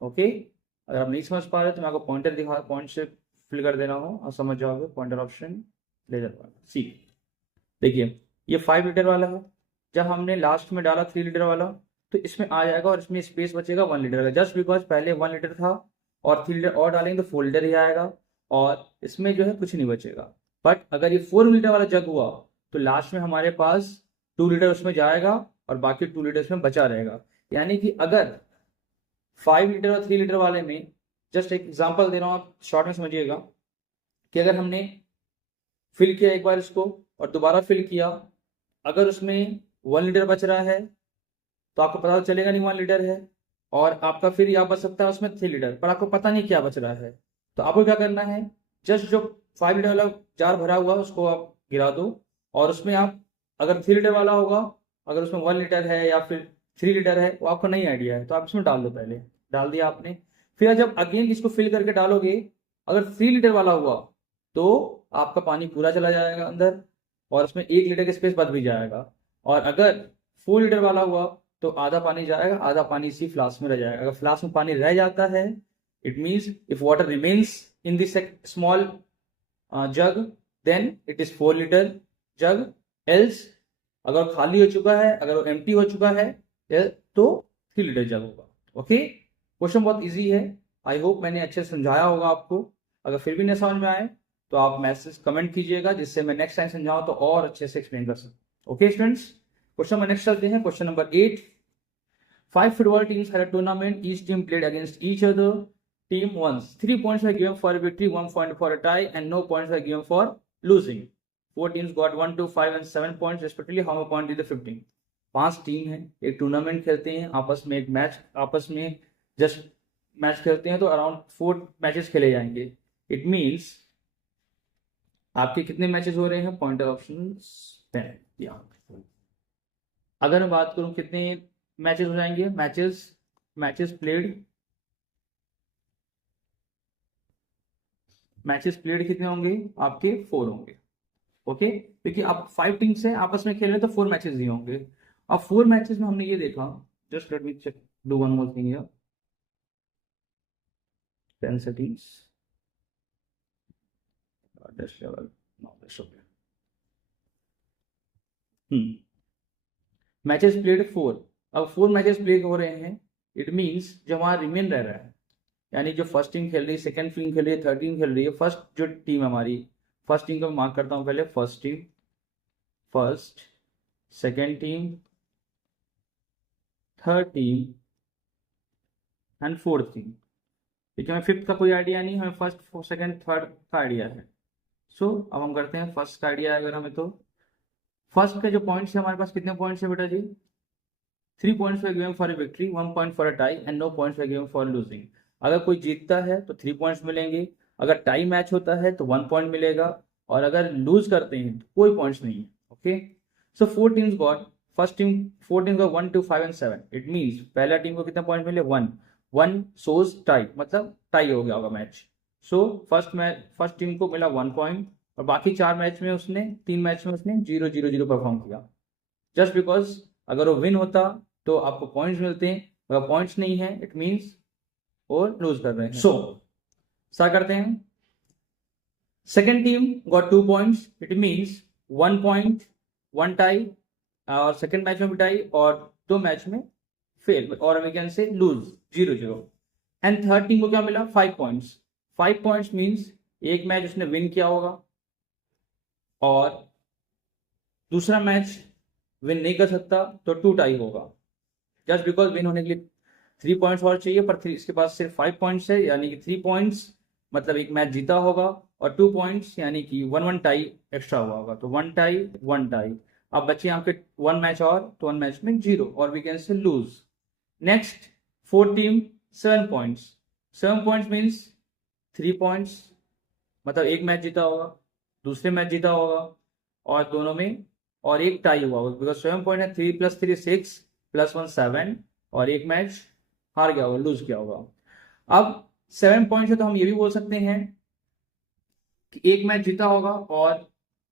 ओके, अगर आप नहीं समझ पा रहे तो मैं आपको पॉइंटर दिखा, पॉइंट से फिल कर दे रहा हूँ, आप समझ जाओगे। पॉइंटर ऑप्शन लेजर वाला सी, देखिए ये 5 लीटर वाला है, जब हमने लास्ट में डाला 3 लीटर वाला, तो इसमें आ जाएगा और इसमें स्पेस बचेगा 1 लीटर का, जस्ट बिकॉज पहले 1 लीटर था और 3 लीटर और डालेंगे तो 4 लीटर ही आएगा, और इसमें जो है कुछ नहीं बचेगा। बट अगर ये 4 लीटर वाला जग हुआ तो लास्ट में हमारे पास 2 लीटर उसमें जाएगा और बाकी 2 लीटर उसमें बचा रहेगा। यानी कि अगर 5 लीटर और 3 लीटर वाले में, जस्ट एक एग्जांपल दे रहा हूँ, आप शॉर्ट में समझिएगा, कि अगर हमने फिल किया एक बार इसको और दोबारा फिल किया, अगर उसमें 1 लीटर बच रहा है तो आपको पता चलेगा नहीं 1 लीटर है, और आपका फिर यहाँ बच सकता है उसमें 3 लीटर, पर आपको पता नहीं क्या बच रहा है। तो आपको क्या करना है, जस्ट जो 5 लीटर वाला जार भरा हुआ उसको आप गिरा दो, और उसमें आप अगर 3 लीटर वाला होगा, अगर उसमें 1 लीटर है या फिर 3 लीटर है, वो आपको नहीं आइडिया है, तो आप इसमें डाल दो। पहले डाल दिया आपने, फिर जब अगेन इसको फिल करके डालोगे, अगर 3 लीटर वाला हुआ तो आपका पानी पूरा चला जाएगा अंदर, और उसमें 1 लीटर का स्पेस बच भी जाएगा। और अगर 4 लीटर वाला हुआ तो आधा पानी जाएगा, आधा पानी इसी फ्लास्क में रह जाएगा। अगर फ्लास्क में पानी रह जाता है, it means if water remains in this small jug, then it is 4 litre jug. Else अगर खाली हो चुका है, अगर वो एम्प्टी हो चुका है, तो 3 लीटर जग होगा। ओके, क्वेश्चन बहुत इजी है, आई होप मैंने अच्छे से समझाया होगा आपको। अगर फिर भी नहीं समझ में आए तो आप मैसेज कमेंट कीजिएगा जिससे मैं नेक्स्ट टाइम समझाऊं तो और अच्छे से एक्सप्लेन कर सकूं। Okay students, question number next चलते हैं। Question number 8, 5 football teams had a tournament. Each team played against each other. Team won. 3 points were given for a victory, 1 point for a tie, and no points were given for losing. 4 teams got 1, 2, 5 and 7 points respectively. How many points did the 15? 5 team है, एक tournament खेलते हैं आपस में, एक match आपस में just match खेलते हैं, तो अराउंड 4 मैचेस खेले जाएंगे। इट मीन्स आपके कितने मैचेस हो रहे हैं? Pointer option 10। अगर मैं बात करूं कितने मैचेस हो जाएंगे, मैचेस प्लेड कितने होंगे आपके? 4 होंगे। ओके, क्योंकि आप 5 टीम्स से आपस में खेल रहे तो 4 मैचेस दिए होंगे। अब 4 मैचेस में हमने ये देखा, just let me check, do one more thing here, 10 cities, this level, no, this okay. Matches played 4। अब 4 मैचेस प्ले हो रहे हैं, इट मीन्स जो हमारा रिमेन रह रहा है, यानी जो फर्स्ट टीम खेल रही है, सेकंड टीम खेल रही है, थर्ड टीम खेल रही है, फर्स्ट जो टीम हमारी, फर्स्ट टीम को मार्क करता हूं पहले, first team, first, second team, third team and fourth team. क्योंकि हमें फिफ्थ का कोई आइडिया नहीं, हमें फर्स्ट, सेकंड, थर्ड का आइडिया है। सो अब हम करते हैं फर्स्ट का आइडिया। अगर हमें तो फर्स्ट के जो पॉइंट्स है हमारे पास, कितने पॉइंट्स है बेटा जी? 3 points were given for a victory, 1 point for a tie and no points were given for losing. अगर कोई जीतता है तो 3 points मिलेंगे, अगर टाई मैच होता है तो 1 point मिलेगा, और अगर लूज करते हैं तो कोई पॉइंट्स नहीं है। Okay, so 4 teams got, first team 4 teams got 1, 2, 5 and 7। It means पहला टीम को कितना पॉइंट मिले? 1 shows टाई, मतलब टाई हो गया होगा मैच। सो फर्स्ट टीम को मिला 1 point, और बाकी 3 मैच में उसने 0, 0, 0 परफॉर्म किया। जस्ट बिकॉज अगर वो विन होता तो आपको पॉइंट्स मिलते हैं, अगर पॉइंट्स नहीं है इट मींस और लूज कर रहे हैं। सो स्टार्ट करते हैं। Second team got 2 points, it means 1 point, 1 tie, और सेकेंड मैच में भी टाई, और 2 मैच में फेल, और हम can say loose, 0, 0। And third team को क्या मिला? 5 points। 5 points मीन्स एक मैच उसने विन किया होगा और दूसरा मैच विन नहीं कर सकता, तो 2 टाई होगा। जस्ट बिकॉज विन होने के लिए 3 points और चाहिए, पर इसके पास सिर्फ 5 points है, यानी कि 3 points मतलब एक मैच जीता होगा, और 2 points यानी कि 1 टाई एक्स्ट्रा हुआ होगा, तो 1 टाई 1 टाई। अब बच्चे यहाँ पे 1 मैच और, तो 1 मैच में 0, और we can say lose. Next 4 team 7 points। 7 points means 3 points, मतलब एक मैच जीता होगा, दूसरे मैच जीता होगा, और दोनों में और एक टाई हुआ होगा, बिकॉज 7 point है, 3 + 3 6 + 1 7, और एक मैच हार गया होगा, लूज किया होगा। अब 7 points है, तो हम ये भी बोल सकते हैं कि एक मैच जीता होगा और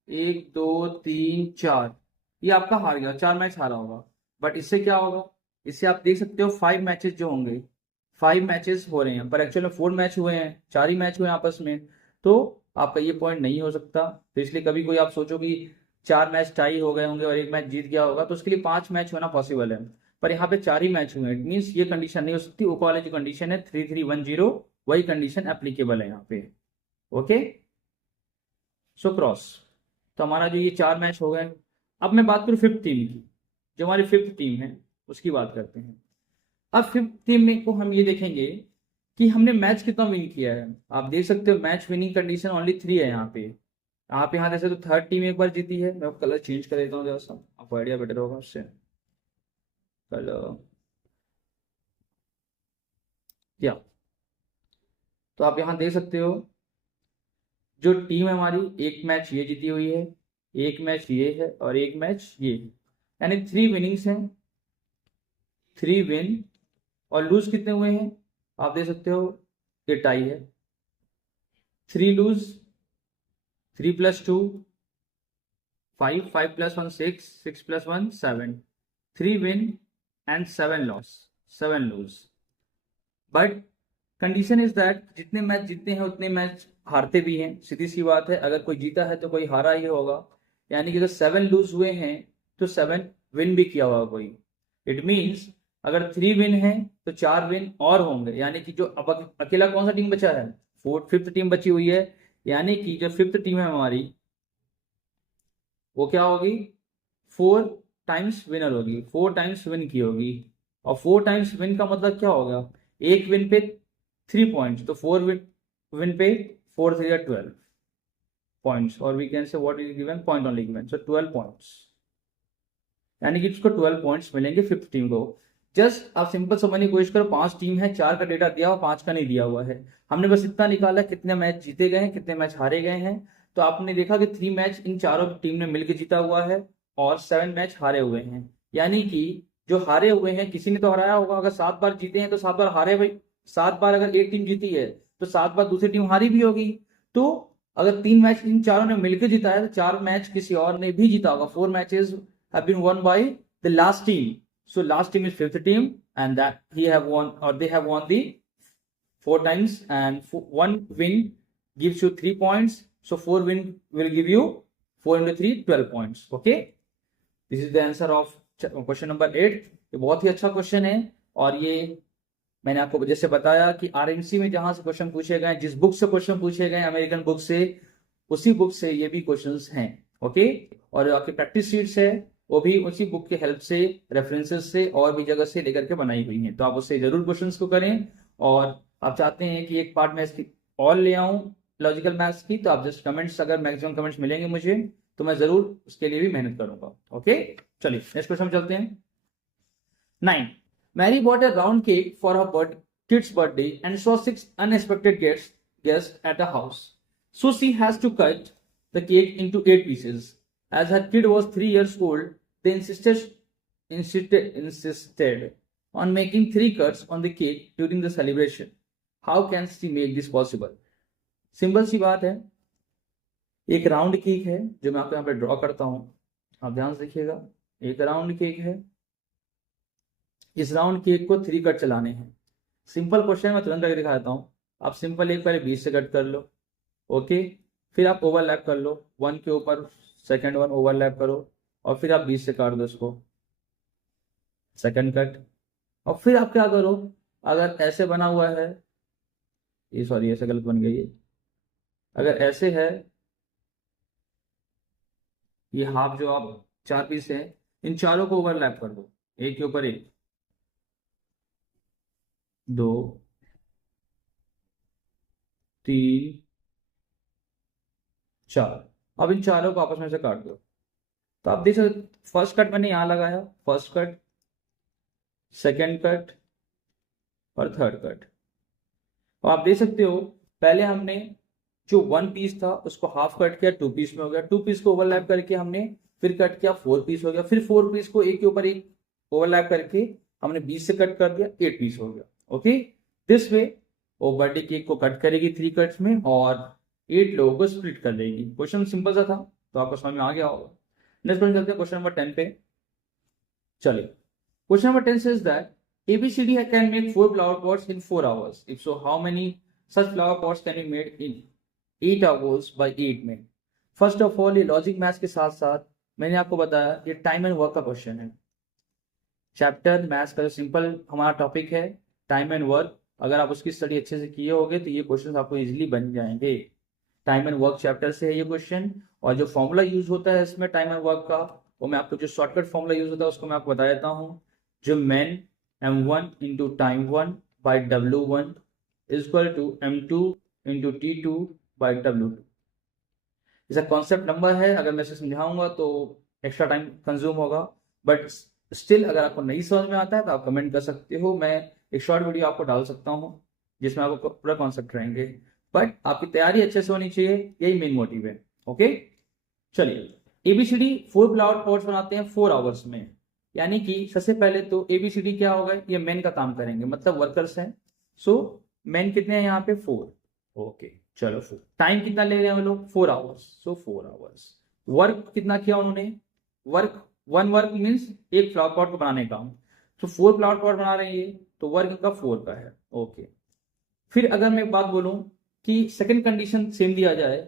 1, 2, 3, 4 ये आपका हार गया, 4 मैच हारा होगा। बट इससे क्या होगा? इससे आप देख सकते हो 5 मैचेस जो होंगे, 5 मैचेस हो रहे हैं, पर एक्चुअल में 4 मैच हुए हैं, 4 ही मैच हुए हैं आपस में, तो आपका ये पॉइंट नहीं हो सकता। तो इसलिए कभी कोई आप सोचो कि 4 मैच टाई हो गए होंगे और एक मैच जीत गया होगा, तो उसके लिए 5 मैच होना पॉसिबल है, पर यहाँ पे 4 ही मैच हुए हैं, इट मीन्स ये कंडीशन नहीं हो सकती। ऊपर वाली जो कंडीशन है 3310 वही कंडीशन एप्लीकेबल है यहाँ पे। ओके, सो क्रॉस, तो हमारा जो ये 4 मैच हो गए। अब मैं बात करूँ 5th टीम की, जो हमारी 5th टीम है उसकी बात करते हैं। अब 5th टीम में को हम ये देखेंगे कि हमने मैच कितना विन किया है। आप देख सकते हो मैच विनिंग कंडीशन ओनली 3 है यहाँ पे। आप यहाँ देख सकते हो थर्ड टीम एक बार जीती है, मैं कलर चेंज कर देता हूँ जरा सा, आपको आइडिया बेटर होगा उससे। कलर या, तो आप यहाँ देख सकते हो जो टीम है हमारी, एक मैच ये जीती हुई है, एक मैच ये है, और एक मैच ये, यानी 3 विनिंग्स हैं, 3 विन। और लूज कितने हुए हैं आप देख सकते हो, ये टाई है, 3 loose, 3 + 2 5, 5 + 1 6, 6 + 1 7, 3 win and 7 loss, 7 lose. But condition is that जितने मैच जीतते हैं उतने मैच हारते भी हैं, सीधी सी बात है। अगर कोई जीता है तो कोई हारा ही होगा, यानी कि अगर 7 लूज हुए हैं तो 7 विन भी किया होगा कोई। इट मीन्स अगर 3 विन है तो 4 विन और होंगे, यानी कि जो अब अकेला कौन सा टीम बचा है? 5th टीम बची हुई है, यानी कि जो फिफ्थ टीम है हमारी वो क्या होगी, 4 टाइम्स विनर होगी, 4 टाइम्स विन की होगी। और 4 टाइम्स विन का मतलब क्या होगा, एक विन पे 3 पॉइंट्स, तो 4 विन पे 4 3 12 पॉइंट्स, और we can say what is given, point only given, so 12 points, यानी कि उसको 12 पॉइंट्स मिलेंगे फिफ्थ टीम को। जस्ट आप सिंपल समझने की कोशिश करो, 5 टीम है, 4 का डेटा दिया हुआ, 5 का नहीं दिया हुआ है। हमने बस इतना निकाला कितने मैच जीते गए हैं, कितने मैच हारे गए हैं। तो आपने देखा कि 3 मैच इन चारों टीम ने मिलकर जीता हुआ है और 7 मैच हारे हुए हैं। यानी कि जो हारे हुए हैं किसी ने तो हराया होगा, अगर 7 बार जीते हैं तो 7 बार हारे भाई, 7 बार अगर एक टीम जीती है तो 7 बार दूसरी टीम हारी भी होगी। तो अगर 3 मैच इन चारों ने मिलकर जीता है तो 4 मैच किसी और ने भी जीता होगा, 4 matches have been won by the last team. So last team is fifth team, and that he have won, or they have won the 4 times, and one win gives you 3 points. So 4 win will give you 4 into 3 12 points. Okay, this is the answer of question number 8. ये बहुत ही अच्छा question है, और ये मैंने आपको जैसे बताया कि आरएमसी में जहां से क्वेश्चन पूछे गए, जिस बुक से क्वेश्चन पूछे गए अमेरिकन बुक से, उसी बुक से ये भी क्वेश्चंस हैं। ओके, और आपकी प्रैक्टिस शीट्स है वो भी उसी बुक की हेल्प से, रेफरेंसेस से और भी जगह से लेकर के बनाई हुई हैं, तो आप उससे जरूर क्वेश्चंस को करें। और आप चाहते हैं कि एक पार्ट में इसकी और ले आऊं लॉजिकल मैथ्स की, तो आप जस्ट कमेंट्स, अगर मैक्सिमम कमेंट्स मिलेंगे मुझे तो मैं जरूर उसके लिए भी मेहनत करूंगा। ओके, चलिए नेक्स्ट क्वेश्चन चलते हैं। 9. Mary bought a round cake for her kid's birthday and saw 6 unexpected guests at her house. So she has to cut the cake into 8 pieces. As her kid was 3 years old, they insisted on making 3 cuts on the cake during the celebration. How can she make this possible? Simple सी बात है, एक round cake है जो मैं आपको यहाँ पे ड्रॉ करता हूं, आप ध्यान से देखिएगा। एक राउंड केक है, इस राउंड केक को 3 कट चलाने हैं। सिंपल क्वेश्चन मैं तुरंत करके दिखा देता हूँ। आप सिंपल एक पहले 20 से कट कर लो, ओके, फिर आप ओवरलैप कर लो, 1 के ऊपर सेकंड 1 ओवरलैप करो, और फिर आप 20 से काट दो इसको, सेकंड कट। और फिर आप क्या करो, अगर ऐसे बना हुआ है, ये सॉरी ऐसे गलत बन गई है, अगर ऐसे है ये हाफ, जो आप 4 पीस है, इन चारों को ओवरलैप कर दो, एक के ऊपर एक, 2 3 4। अब इन चारों को आपस में से काट दो, तो आप देख सकते फर्स्ट कट मैंने यहां लगाया, फर्स्ट कट, सेकंड कट और थर्ड कट। और आप देख सकते हो पहले हमने जो 1 पीस था उसको हाफ कट किया, 2 पीस में हो गया, 2 पीस को ओवरलैप करके हमने फिर कट किया, 4 पीस हो गया, फिर 4 पीस को एक के ऊपर एक ओवरलैप करके हमने 20 से कट कर दिया, 8 पीस हो गया। ओके, दिस वे वो बर्थडे केक को कट करेगी 3 कट्स में और 8 लोगों को स्प्लिट कर देगी। क्वेश्चन सिंपल सा था, तो आपको समझ में आ गया होगा। नेक्स्ट क्वेश्चन चलते हैं क्वेश्चन नंबर 10 पे। चलिए, question number 10 says that ABCD can make 4 flower pots in 4 hours. If so, how many such flower pots can be made in 8 hours by 8 men? First of all, ये logic maths के साथ साथ मैंने आपको बताया ये टाइम एंड वर्क का question है। चैप्टर मैथ्स का जो सिंपल हमारा टॉपिक है टाइम एंड वर्क, अगर आप उसकी स्टडी अच्छे से किए होगे तो ये क्वेश्चन आपको इजीली बन जाएंगे। टाइम एंड वर्क चैप्टर से है ये क्वेश्चन, और जो फॉर्मूला यूज होता है इसमें टाइम एंड वर्क का, वो मैं आपको जो शॉर्टकट फॉर्मूला यूज होता है उसको मैं आपको बता देता हूँ। जो men m1 into time 1 by w1 is equal to m2 into t2 by w2। इसका कॉन्सेप्ट नंबर है, अगर मैं इसे समझाऊंगा तो एक्स्ट्रा टाइम कंज्यूम होगा, बट स्टिल अगर आपको नहीं समझ में आता है तो आप कमेंट कर सकते हो, मैं एक शॉर्ट वीडियो आपको डाल सकता हूँ जिसमें आपको पूरा कॉन्सेप्ट रहेंगे, बट आपकी तैयारी अच्छे से होनी चाहिए, यही मेन मोटिव है। ओके, चलिए एबीसीडी 4 फ्लावर पॉट्स बनाते हैं 4 आवर्स में, यानी कि सबसे पहले तो एबीसीडी क्या होगा, ये मेन का काम करेंगे, मतलब वर्कर्स हैं। सो मेन कितने हैं यहाँ पे 4। ओके, चलो 4। टाइम कितना ले रहे हैं हम लोग 4 आवर्स, सो 4 आवर्स। वर्क कितना किया उन्होंने, वर्क 1 वर्क मीन्स एक फ्लावर पॉट को बनाने का, तो 4 फ्लावर पॉट बना रहे हैं ये, तो वर्क इनका 4 का है। ओके, फिर अगर मैं एक बात बोलूं कि सेकंड कंडीशन सेम दिया जाए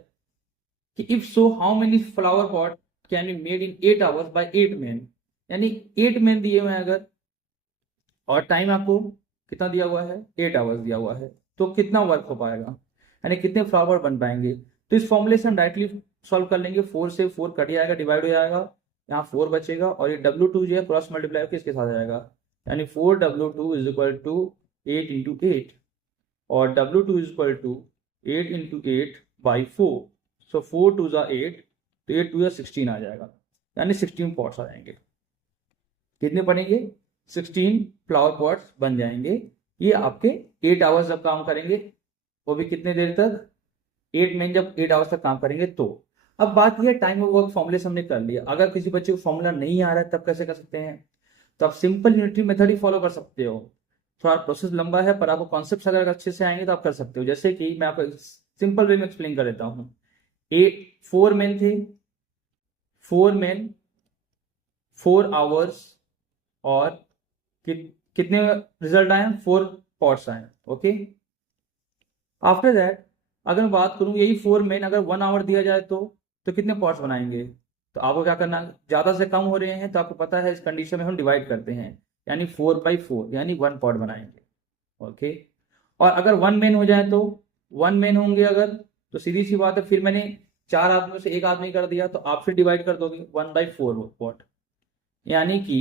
कि if so how many flower pot can be made in 8 hours bye 8 man, यानी 8 मैन दिए हुए हैं अगर, और टाइम आपको कितना दिया हुआ है 8 आवर्स दिया हुआ है, तो कितना वर्क हो पाएगा, यानी कितने फ्लावर बन पाएंगे। तो इस फॉर्मूले से हम डायरेक्टली सॉल्व कर लेंगे। 4 से 4 कट जाएगा, डिवाइड हो जाएगा, यहाँ 4 बचेगा और ये W2 जो है क्रॉस मल्टीप्लाई होकर इसके साथ आ जाएगा, यानी 4W2 is equal to 8 into 8 और W2 is equal to 8 into 8 by 4। So 4 2 जा 8, तो 8 2 जा 16 आ जाएगा, यानी 16 पॉट्स आ जाएंगे। कितने बनेंगे? 16 फ्लावर पॉट्स बन जाएंगे। ये आपके 8 आवर्स जब काम करेंगे, वो भी कितने देर तक? 8 में जब 8 आवर्स तक काम करेंगे तो। अब बात यह है टाइम ऑफ वर्क फॉर्मूले हमने कर लिया। अगर किसी बच्चे को फॉर्मूला नहीं आ रहा है तब कैसे कर सकते हैं? तो आप सिंपल यूनिटरी मेथड ही फॉलो कर सकते हो। थोड़ा प्रोसेस लंबा है पर आपको कॉन्सेप्ट अगर अच्छे से आएंगे तो आप कर सकते हो। जैसे कि मैं आपको सिंपल वे में एक्सप्लेन कर देता हूँ। 4 मेन थे, 4 मेन 4 आवर्स और कितने रिजल्ट आए? 4 पॉट्स आए। ओके, आफ्टर दैट अगर मैं बात करूं यही 4 मेन अगर 1 आवर दिया जाए तो कितने पॉट्स बनाएंगे? तो आपको क्या करना है, ज्यादा से कम हो रहे हैं तो आपको पता है इस कंडीशन में हम डिवाइड करते हैं, यानी 4/4 यानी 1 पॉट बनाएंगे। ओके, और अगर 1 मेन हो जाए तो 1 मेन होंगे अगर, तो सीधी सी बात है, फिर मैंने 4 आदमियों से 1 आदमी कर दिया तो आप फिर डिवाइड कर दोगे 1/4 पॉट, यानी कि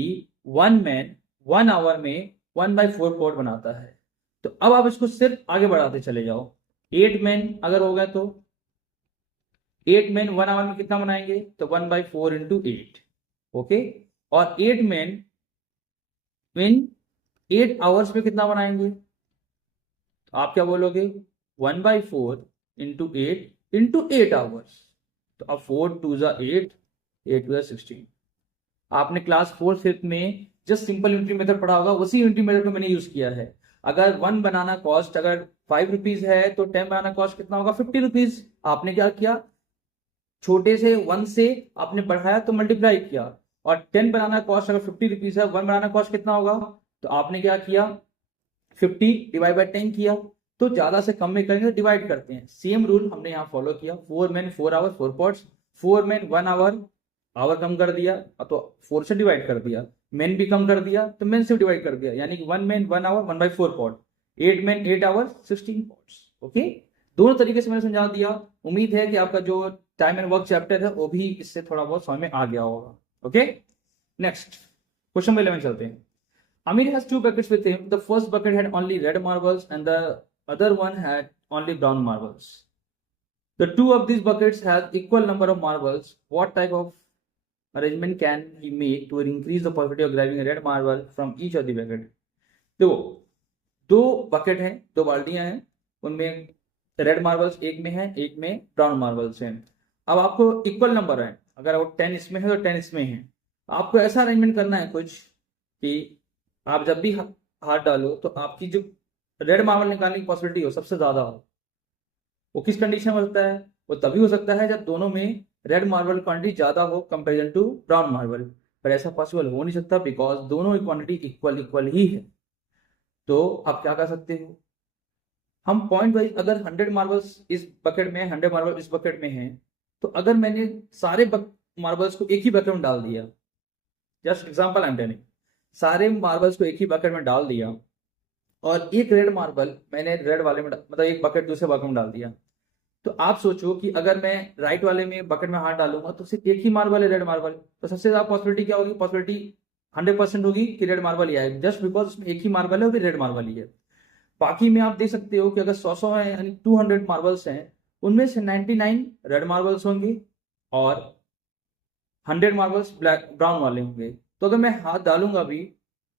1 मैन 1 आवर में 1/4 पॉट बनाता है। तो अब आप इसको सिर्फ आगे बढ़ाते चले जाओ। 8 मैन अगर हो गए तो 8 मैन 1 आवर में कितना बनाएंगे? तो 1/4 इंटू 8। ओके, और 8 मैन इन 8 आवर्स में कितना बनाएंगे? तो आप क्या बोलोगे? 1/4 इंटू 8 इंटू 8 आवर्स। तो अब 4 2 जा 8, 8 2 जा 16। आपने क्लास 4 5th में जस्ट सिंपल यूनिटरी मेथड पढ़ा होगा, उसी यूनिटरी मेथड को मैंने यूज किया है। अगर 1 बनाना कॉस्ट अगर 5 रुपीज है तो 10 बनाना कॉस्ट कितना होगा? 50 रुपीज। आपने क्या किया, छोटे से 1 से आपने बढ़ाया तो मल्टीप्लाई किया, और 10 बनाना कॉस्ट अगर 50 रुपीज है, 1 बनाना कॉस्ट कितना होगा? तो आपने क्या किया, 50 डिवाइड बाई 10 किया। तो ज्यादा से कम में करेंगे तो डिवाइड करते हैं, सेम रूल हमने यहाँ फॉलो किया। 4 man 4 hour 4 pots, 4 man 1 hour कम कर दिया तो 4 से डिवाइड कर दिया, मैन भी कम कर दिया तो मैन से डिवाइड कर दिया, यानी कि 1 man 1 hour 1/4 pot, 8 man 8 hour 16 pots. Okay, दोनों तरीके से मैंने समझा दिया। उम्मीद है कि आपका जो टाइम एंड वर्क चैप्टर है वो भी इससे थोड़ा बहुत समझ में आ गया होगा। ओके, नेक्स्ट क्वेश्चन नंबर 11 चलते हैं। Amir has 2 buckets with him. The first bucket had only red marbles and the other one had only brown marbles. The two of these buckets have equal number of marbles. What type of arrangement can he make to increase the possibility of grabbing a red marble from each of the bucket? देखो, 2 bucket हैं, 2 बाल्टियां हैं, उनमें red marbles एक में है, एक में ब्राउन मार्बल्स हैं। अब आपको इक्वल नंबर है, अगर वो 10 इसमें है तो 10 इसमें है। आपको ऐसा अरेंजमेंट करना है कुछ कि आप जब भी हाथ डालो तो आपकी जो रेड मार्बल निकालने की पॉसिबिलिटी हो सबसे ज्यादा हो। वो किस कंडीशन में होता है? वो तभी हो सकता है जब दोनों में रेड मार्बल क्वांटिटी ज्यादा हो कंपेरिजन टू ब्राउन मार्बल, पर ऐसा पॉसिबल हो नहीं सकता बिकॉज दोनों की क्वांटिटी इक्वल ही है। तो आप क्या कर सकते हो, हम पॉइंट वाइज अगर 100 मार्बल्स इस बकेट में 100 मार्बल इस बकेट में है, तो अगर मैंने सारे मार्बल्स को एक ही बकेट में डाल दिया, just example I am telling, सारे मार्बल्स को एक ही बकेट में डाल दिया और एक रेड मार्बल मैंने रेड वाले में मतलब एक बकेट दूसरे बकेट में डाल दिया, तो आप सोचो कि अगर मैं राइट वाले में बकेट में हाथ डालूंगा तो सिर्फ एक ही मार्बल है रेड मार्बल, तो सबसे ज्यादा पॉसिबिलिटी क्या होगी? पॉसिबिलिटी 100% होगी कि रेड मार्बल ही आएगा, जस्ट बिकॉज उसमें एक ही मार्बल है वो भी रेड मार्बल ही है। बाकी में आप देख सकते हो कि अगर 100 है यानी 200 मार्बल्स हैं, उनमें से 99 रेड मार्बल्स होंगे और 100 मार्बल्स ब्राउन वाले होंगे। तो अगर मैं हाथ डालूंगा भी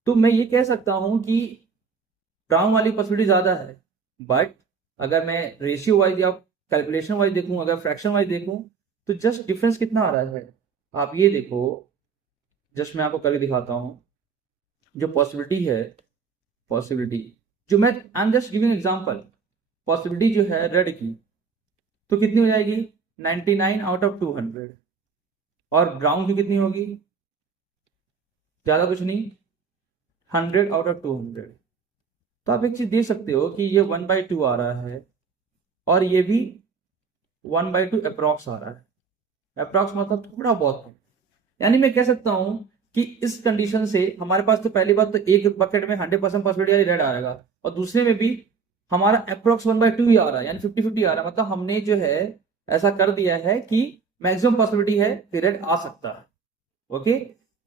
तो मैं ये कह सकता हूं कि ब्राउन वाली पॉसिबिलिटी ज्यादा है, बट अगर मैं रेशियो वाइज या कैलकुलेशन वाइज देखूं, अगर फ्रैक्शन वाइज देखूं, तो जस्ट डिफरेंस कितना आ रहा है आप ये देखो। जस्ट मैं आपको करके दिखाता हूं, जो पॉसिबिलिटी है, पॉसिबिलिटी जो मैं I am just giving example, possibility जो है रेड की तो कितनी हो जाएगी? 99 आउट ऑफ 200, और ब्राउन की कितनी होगी? ज्यादा कुछ नहीं, 100 आउट ऑफ 200। तो आप एक चीज देख सकते हो कि ये 1/2 आ रहा है और ये भी 1/2 अप्रॉक्स आ रहा है। अप्रॉक्स मतलब थोड़ा बहुत है, यानी मैं कह सकता हूं कि इस कंडीशन से हमारे पास तो पहली बात तो एक बकेट में 100% पॉसिबिलिटी रेड आएगा और दूसरे में भी हमारा अप्रॉक्स 1/2 ही आ रहा है, यानी 50-50 आ रहा है। मतलब हमने जो है ऐसा कर दिया है कि मैक्सिमम पॉसिबिलिटी है कि रेड आ सकता है। ओके,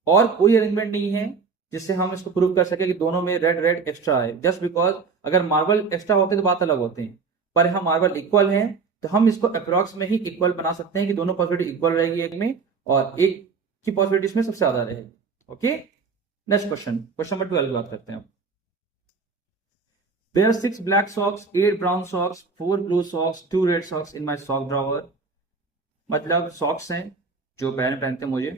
और कोई अरेंजमेंट नहीं है जिससे हम इसको प्रूव कर सके कि दोनों में रेड रेड एक्स्ट्रा है, जस्ट बिकॉज अगर मार्बल एक्स्ट्रा होते तो बात अलग होती है, पर यहाँ मार्बल इक्वल है तो हम इसको अप्रॉक्स में ही इक्वल बना सकते हैं कि दोनों पॉसिबिलिटी इक्वल रहेगी एक में, और एक की पॉसिबिलिटी इसमें सबसे ज्यादा रहेगी। Okay, next question, question number 12 की बात करते हैं। There are 6 black socks, 8 brown socks, 4 blue socks, 2 red socks in my sock drawer। मतलब सॉक्स हैं जो पैर में पहनते हैं मुझे।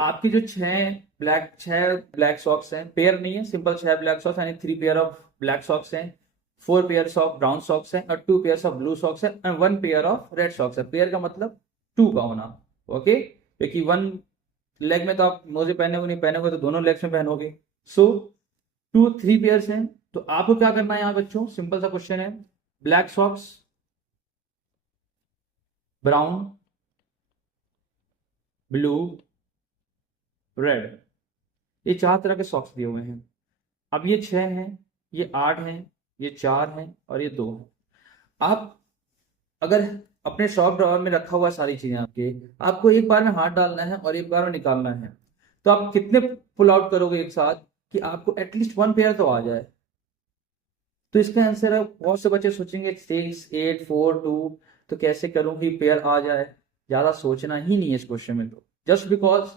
आपकी जो छह ब्लैक सॉक्स हैं, पेयर नहीं है, सिंपल 6 ब्लैक सॉक्स यानी 3 पेयर ऑफ ब्लैक सॉक्स हैं, 4 पेयर ऑफ ब्राउन सॉक्स हैं और 2 पेयर ऑफ ब्लू सॉक्स हैं and 1 pair of Red Sox है। पेयर का मतलब 2 का होना। ओके, क्योंकि 1 लेग में तो आप मोजे पहनोगे नहीं, पहनोगे तो दोनों लेग्स में पहनोगे। 3 पेयर्स हैं। तो आपको क्या करना है यहाँ बच्चों, सिंपल सा क्वेश्चन है, black socks, brown, blue, red, ये 4 तरह के सॉक्स दिए हुए हैं। अब ये 6 हैं, ये 8 हैं, ये 4 हैं और ये 2 हैं। आप अगर अपने सॉक ड्रॉवर में रखा हुआ सारी चीजें आपके, आपको एक बार में हाथ डालना है और एक बार में निकालना है, तो आप कितने पुल आउट करोगे एक साथ कि आपको एटलीस्ट 1 पेयर तो आ जाए। तो इसका आंसर है, बहुत से बच्चे सोचेंगे 6 8 4 2, तो कैसे करूं कि पेयर आ जाए। ज्यादा सोचना ही नहीं है इस क्वेश्चन में, तो जस्ट बिकॉज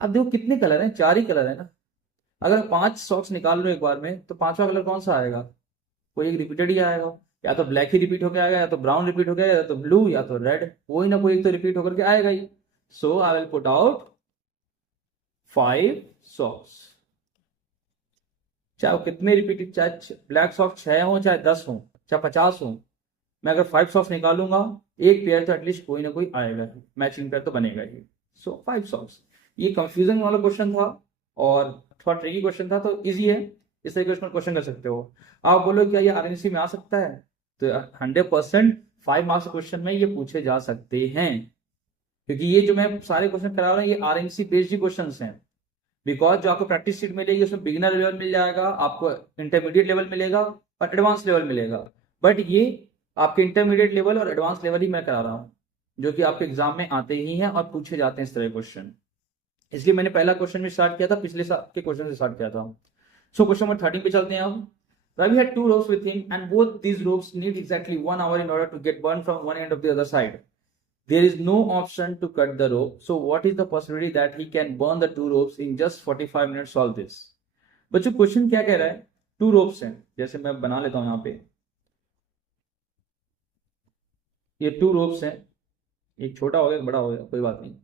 अब देखो कितने कलर हैं, 4 ही कलर है ना। अगर 5 सॉक्स निकाल लो एक बार में तो 5वां कलर कौन सा आएगा, कोई एक रिपीटेड ही आएगा, या तो ब्लैक ही रिपीट होकर आएगा, या तो ब्राउन रिपीट हो गया, या तो ब्लू, या तो रेड, कोई ना कोई एक तो रिपीट होकर के आएगा ही। So I will put out 5 socks, चाहे वो कितने रिपीटेड, चाहे ब्लैक सॉक्स 6 हो, चाहे 10 हो, चाहे 50 हो, मैं अगर 5 सॉक्स निकालूंगा, एक पेयर तो एटलीस्ट कोई ना कोई आएगा ही, मैचिंग पेयर तो बनेगा ही। 5 सॉक्स। ये कंफ्यूजन वाला क्वेश्चन था और थोड़ा ट्रिकी क्वेश्चन था, तो इजी है, इस तरीके से क्वेश्चन कर सकते हो। आप बोलो क्या ये आरएनसी में आ सकता है, तो 100% 5 मार्क्स क्वेश्चन में ये पूछे जा सकते हैं, क्योंकि ये जो मैं सारे क्वेश्चन करा रहा हूँ ये आरएनसी बेस्ड क्वेश्चन हैं। बिकॉज जो आपको प्रैक्टिस शीट मिलेगी उसमें बिगिनर लेवल मिल जाएगा, आपको इंटरमीडिएट लेवल मिलेगा और एडवांस लेवल मिलेगा, बट ये आपके इंटरमीडिएट लेवल और एडवांस लेवल ही मैं करा रहा हूँ, जो कि आपके एग्जाम में आते ही हैं और पूछे जाते हैं इस तरह के क्वेश्चन। इसलिए मैंने पहला क्वेश्चन भी स्टार्ट किया था, पिछले साल के क्वेश्चन से स्टार्ट किया था। क्वेश्चन नंबर 13 पे चलते हैं अब। Ravi had 2 ropes with him and both these ropes need exactly 1 hour in order to get burned from one end of the other side. There is no option to cut the rope. So what is the possibility that he can burn the 2 ropes in just 45 minutes? Solve this. बच्चों question क्या कह रहा है, 2 ropes हैं, जैसे मैं बना लेता हूं यहाँ पे, ये 2 ropes हैं, एक छोटा हो गया बड़ा हो गया कोई बात नहीं,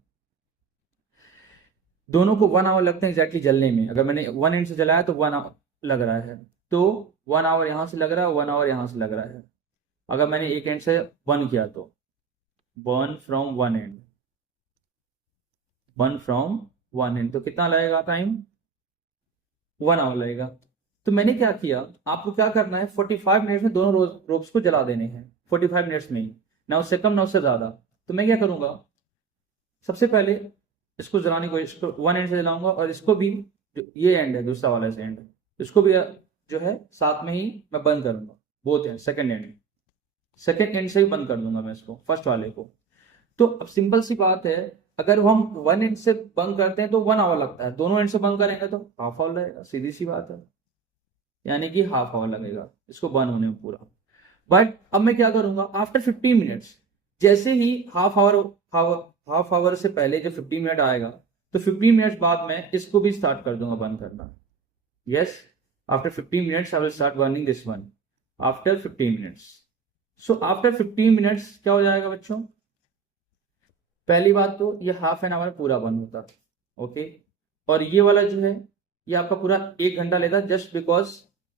दोनों को 1 आवर लगते हैं एग्जैक्टली जलने में। अगर मैंने 1 एंड से जलाया तो 1 आवर लग रहा है, तो 1 आवर यहां से लग रहा है, 1 आवर यहां से लग रहा है। अगर मैंने एक एंड से बर्न किया तो burn from one and, burn from one and, तो कितना लगेगा टाइम, 1 आवर लगेगा। तो मैंने क्या किया, आपको क्या करना है, 45 मिनट्स में दोनों रोप्स को जला देने हैं, 45 मिनट्स में ही, ना उससे कम ना उससे ज्यादा। तो मैं क्या करूंगा, सबसे पहले इसको जलाने को, इसको 1 एंड से जलाऊंगा और इसको भी, जो ये एंड है दूसरा वाला से एंड, इसको भी जो है साथ में ही मैं बंद करूंगा, बोथ एंड, सेकंड एंड से ही बंद कर दूंगा मैं इसको, फर्स्ट वाले को। तो अब सिंपल सी बात है, अगर हम 1 एंड से बंद करते हैं तो 1 आवर लगता है, दोनों एंड से बंद करेंगे तो हाफ आवर लगेगा, सीधी सी बात है, यानी कि हाफ आवर लगेगा इसको बंद होने में पूरा। बट अब मैं क्या करूंगा, आफ्टर 15 मिनट्स, जैसे ही हाफ आवर से पहले जब 15 मिनट आएगा, तो 15 मिनट्स बाद मैं इसको भी स्टार्ट कर दूंगा बंद करना। Yes, after 15 minutes I will start burning this one, after 15 minutes. So after 15 minutes क्या हो जाएगा बच्चों, पहली बात तो ये हाफ एन आवर पूरा बंद होता, ओके, और ये वाला जो है ये आपका पूरा 1 घंटा लेता, जस्ट बिकॉज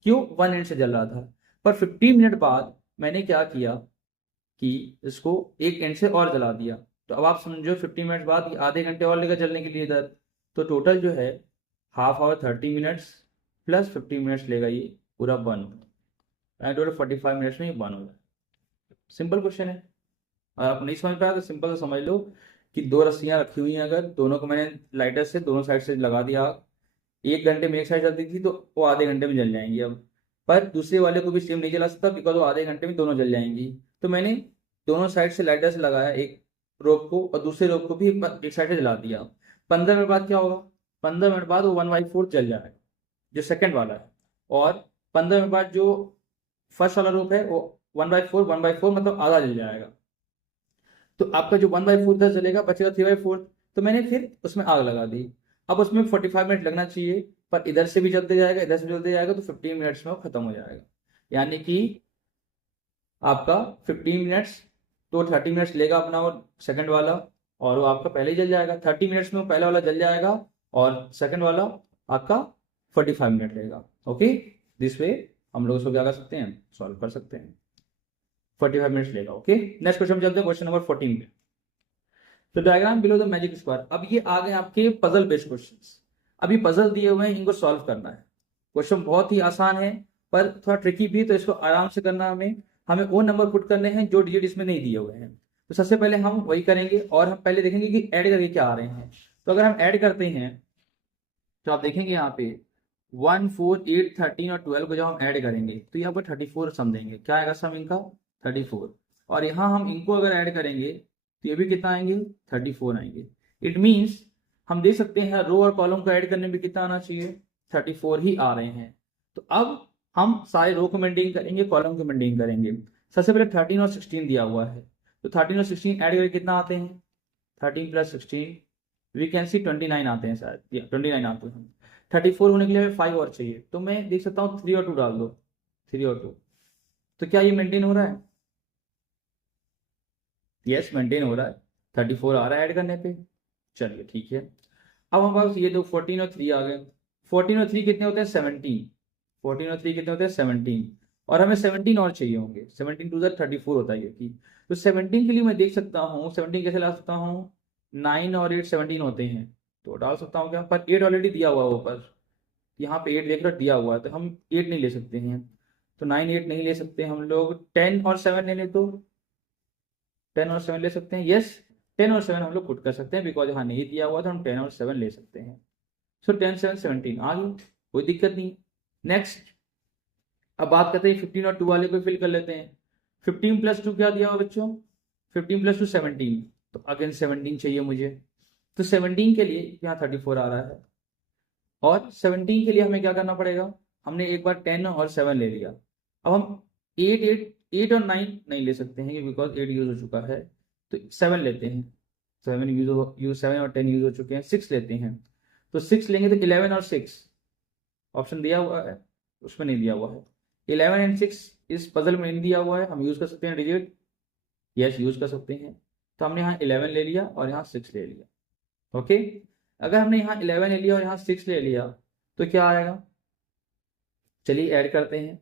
क्यों, 1 एंड से जल रहा था। पर 15 मिनट बाद मैंने क्या किया कि इसको 1 एंड से और जला दिया, तो अब आप समझो 15 मिनट बाद आधे घंटे और लेकर चलने के लिए इधर, तो टोटल जो है half hour 30 minutes plus 15 minutes लेगा ये पूरा बर्न, टोटल 45 मिनट्स में ये बर्न होगा। सिंपल क्वेश्चन है, अगर आप नहीं समझ पाया तो सिंपल से समझ लो कि 2 रस्सियां रखी हुई हैं, अगर दोनों को मैंने लाइटर से दोनों साइड से लगा दिया, 1 घंटे में एक साइड जलती थी तो वो आधे घंटे में जल जाएंगी। अब पर दूसरे वाले को भी सेम नहीं जला सकता बिकॉज वो आधे घंटे में दोनों जल जाएंगी, तो मैंने दोनों साइड से लाइटर से लगाया एक रोप को और दूसरे रोप को भी एक साइड से जला दिया। 15 मिनट बाद क्या होगा? 15 मिनट बाद वो 1/4 जल जाएगा जो सेकंड वाला है, और 15 मिनट बाद जो फर्स्ट वाला रोप है वो 1/4 मतलब आधा जल जाएगा। तो आपका जो 1/4 जलेगा, बचेगा 3/4। तो मैंने फिर उसमें आग लगा दी। अब उसमें 45 मिनट लगना चाहिए, पर इधर से भी जलते जाएगा, इधर से भी जलते जाएगा, तो 15 मिनट्स में वो खत्म हो जाएगा। यानी कि आपका 15 मिनट्स, तो 30 मिनट्स लेगा अपना वो सेकंड वाला, और वो आपका पहले ही जल जाएगा। 30 मिनट्स में वो पहला वाला जल जाएगा और सेकंड वाला आपका 45 मिनट लेगा। ओके, दिस वे हम लोग इसको क्या कर सकते हैं, सॉल्व कर सकते हैं। 45 मिनट्स लेगा। ओके, नेक्स्ट क्वेश्चन चलते हैं, क्वेश्चन नंबर 14 पे। तो diagram below the magic square. अब ये आ गए आपके पजल बेस्ड क्वेश्चंस। अभी पजल दिए हुए हैं, इनको सॉल्व करना है। क्वेश्चन बहुत ही आसान है पर थोड़ा ट्रिकी भी, तो इसको आराम से करना है। हमें वो नंबर पुट करने हैं जो डिजिट इसमें नहीं दिए हुए हैं। तो सबसे पहले हम वही करेंगे, और हम पहले देखेंगे कि ऐड करके क्या आ रहे हैं। तो अगर हम ऐड करते हैं तो आप देखेंगे यहाँ पे 1, 4, 8, 13 और 12 को जब हम ऐड करेंगे तो यहाँ पर 34 सम देंगे। क्या आएगा सम इनका? 34। और यहाँ हम इनको अगर ऐड करेंगे तो ये भी कितना आएंगे? 34 आएंगे। इट मीन्स हम देख सकते हैं रो और कॉलम को ऐड करने में कितना आना चाहिए? 34 ही आ रहे हैं। तो अब हम सारे रो को मेंटेन करेंगे, कॉलम को मेंटेन करेंगे। सबसे पहले 13 और 16 दिया हुआ है, तो 13 और 16 ऐड करके कितना आते हैं? 13 + 16 वी कैन सी 29 आते हैं, शायद 29 आते हैं। 34 होने के लिए हमें 5 और चाहिए, तो मैं देख सकता हूँ 3 और 2 डाल दो, 3 और 2। तो क्या ये मेंटेन हो रहा है? यस, मेंटेन हो रहा है। 34 आ रहा है ऐड करने पे। चलिए ठीक है। अब हमारे पास ये दो 14 और 3 आ गए। 14 और 3 कितने होते हैं? 17। 14 और 3 कितने होते हैं? 17। और हमें 17 और चाहिए होंगे। 17 2 34 होता है ये कि। तो 17 के लिए मैं देख सकता हूँ 17 कैसे ला सकता हूँ? 9 और 8 17 होते हैं, तो डाल सकता हूँ क्या? पर 8 ऑलरेडी दिया हुआ है ऊपर, यहाँ पे 8 देख रहे दिया हुआ है, तो हम 8 नहीं ले सकते हैं। तो 9 8 नहीं ले सकते हम लोग। 10 और 7 ले लें तो 10 और 7 ले सकते हैं। यस, 10 और 7 हम लोग पुट कर सकते हैं, बिकॉज यहाँ नहीं दिया हुआ, तो हम 10 और 7 ले सकते हैं। सो 10 7 17 आ गई, कोई दिक्कत नहीं। नेक्स्ट, अब बात करते हैं 15 और 2 वाले को फिल कर लेते हैं। 15 + 2 क्या दिया हुआ बच्चों? 15 + 2 17, तो अगेन 17 चाहिए मुझे। तो 17 के लिए यहाँ 34 आ रहा है, और 17 के लिए हमें क्या करना पड़ेगा? हमने एक बार 10 और 7 ले लिया। अब हम 8 और 9 नहीं ले सकते हैं बिकॉज 8 यूज हो चुका है, तो 7 लेते हैं। 7 और 10 यूज हो चुके हैं। 6 लेते हैं, तो 6 लेंगे तो 11 और 6 ऑप्शन दिया हुआ है, उसमें नहीं दिया हुआ है। 11 एंड 6 इस पजल में नहीं दिया हुआ है, हम यूज कर सकते हैं डिजिट। यस, यूज कर सकते हैं। तो हमने यहाँ 11 ले लिया और यहाँ 6 ले लिया। ओके, अगर हमने यहाँ 11 ले लिया और यहाँ 6 ले लिया तो क्या आएगा? चलिए ऐड करते हैं।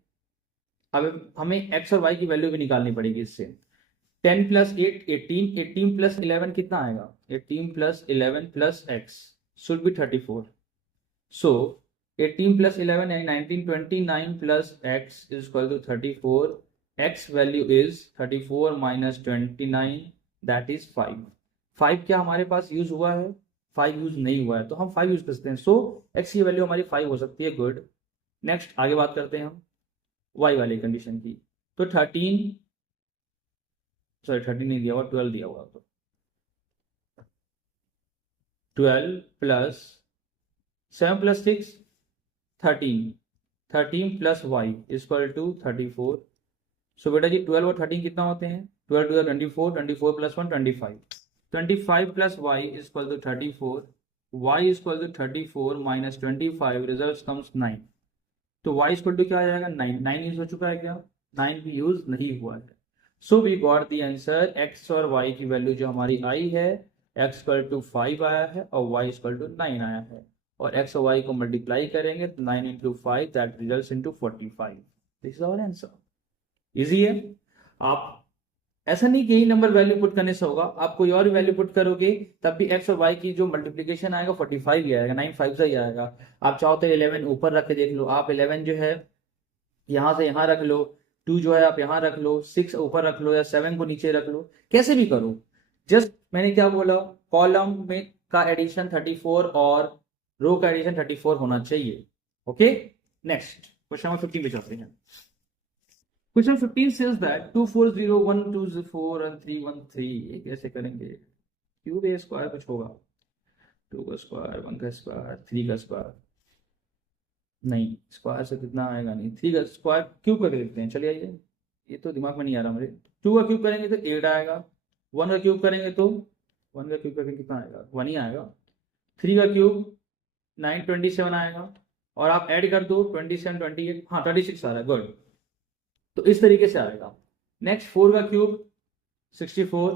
अब हमें x और y की वैल्यू भी निकालनी पड़ेगी इससे। 10 + 8 18, 18 + 11 कितना आएगा? 18 + 11 + x should be 34. So 18 + 11 and 19, 29 plus x is equal to 34. X value is 34 minus 29, that is 5. 5 क्या हमारे पास यूज हुआ है? 5 यूज नहीं हुआ है, तो हम 5 यूज कर सकते हैं। सो x की वैल्यू हमारी 5 हो सकती है। गुड। नेक्स्ट आगे बात करते हैं हम y वाली कंडीशन की। तो 13 नहीं दिया हुआ, 12 दिया हुआ। तो 12 + 7 + 6 13, 13 + y = 34। सो बेटा जी 12 और 13 कितना होते हैं? 12 2 24, 24 + 1 25, 25 + y = 34, y = 34 minus 25 result comes 9। तो y = क्या आ जाएगा? 9। 9 यूज हो चुका है क्या? 9 भी यूज नहीं हुआ है। So we got the answer. x और y की वैल्यू जो हमारी आई है, x = 5 आया है और y = 9 आया है, और x और y को मल्टीप्लाई करेंगे तो 9 × 5 that results into 45। This is our answer. Easy है। आप ऐसा नहीं कि यही नंबर वैल्यू पुट करने से होगा, आप कोई और वैल्यू पुट करोगे तब भी x और y की जो मल्टीप्लीकेशन आएगा 45 ही आएगा, 9 5 ही आएगा। आप चाहो तो 11 ऊपर रख के देख लो। आप 11 जो है यहां से यहां रख लो, 2 जो है आप यहां रख लो, 6 ऊपर रख लो, या 7 को नीचे रख लो, कैसे भी करो। जस्ट मैंने क्या बोला, कॉलम में का एडिशन 34 और रो का एडिशन 34 होना चाहिए। ओके, नेक्स्ट क्वेश्चन नंबर 15 पे चलते हैं। क्वेश्चन 15 says that 2 4 0 1 2 4 and 3 1 3, ये कैसे करेंगे? क्यूब ए स्क्वायर कुछ होगा, 2 का स्क्वायर, 1 का स्क्वायर, 3 का स्क्वायर, नहीं स्क्वायर से कितना आएगा, नहीं 3 का स्क्वायर क्यूब करके देखते हैं, चलिए आइए, ये तो दिमाग में नहीं आ रहा मेरे। 2 का क्यूब करेंगे तो 8 आएगा, 1 का क्यूब करेंगे तो 1 का क्यूब करके कितना आएगा, 1 ही आएगा। 3 का क्यूब 927 आएगा, और आप ऐड कर दो 27 28, हाँ 36 आ रहा है, गुड। तो इस तरीके से आएगा। नेक्स्ट 4 का क्यूब 64,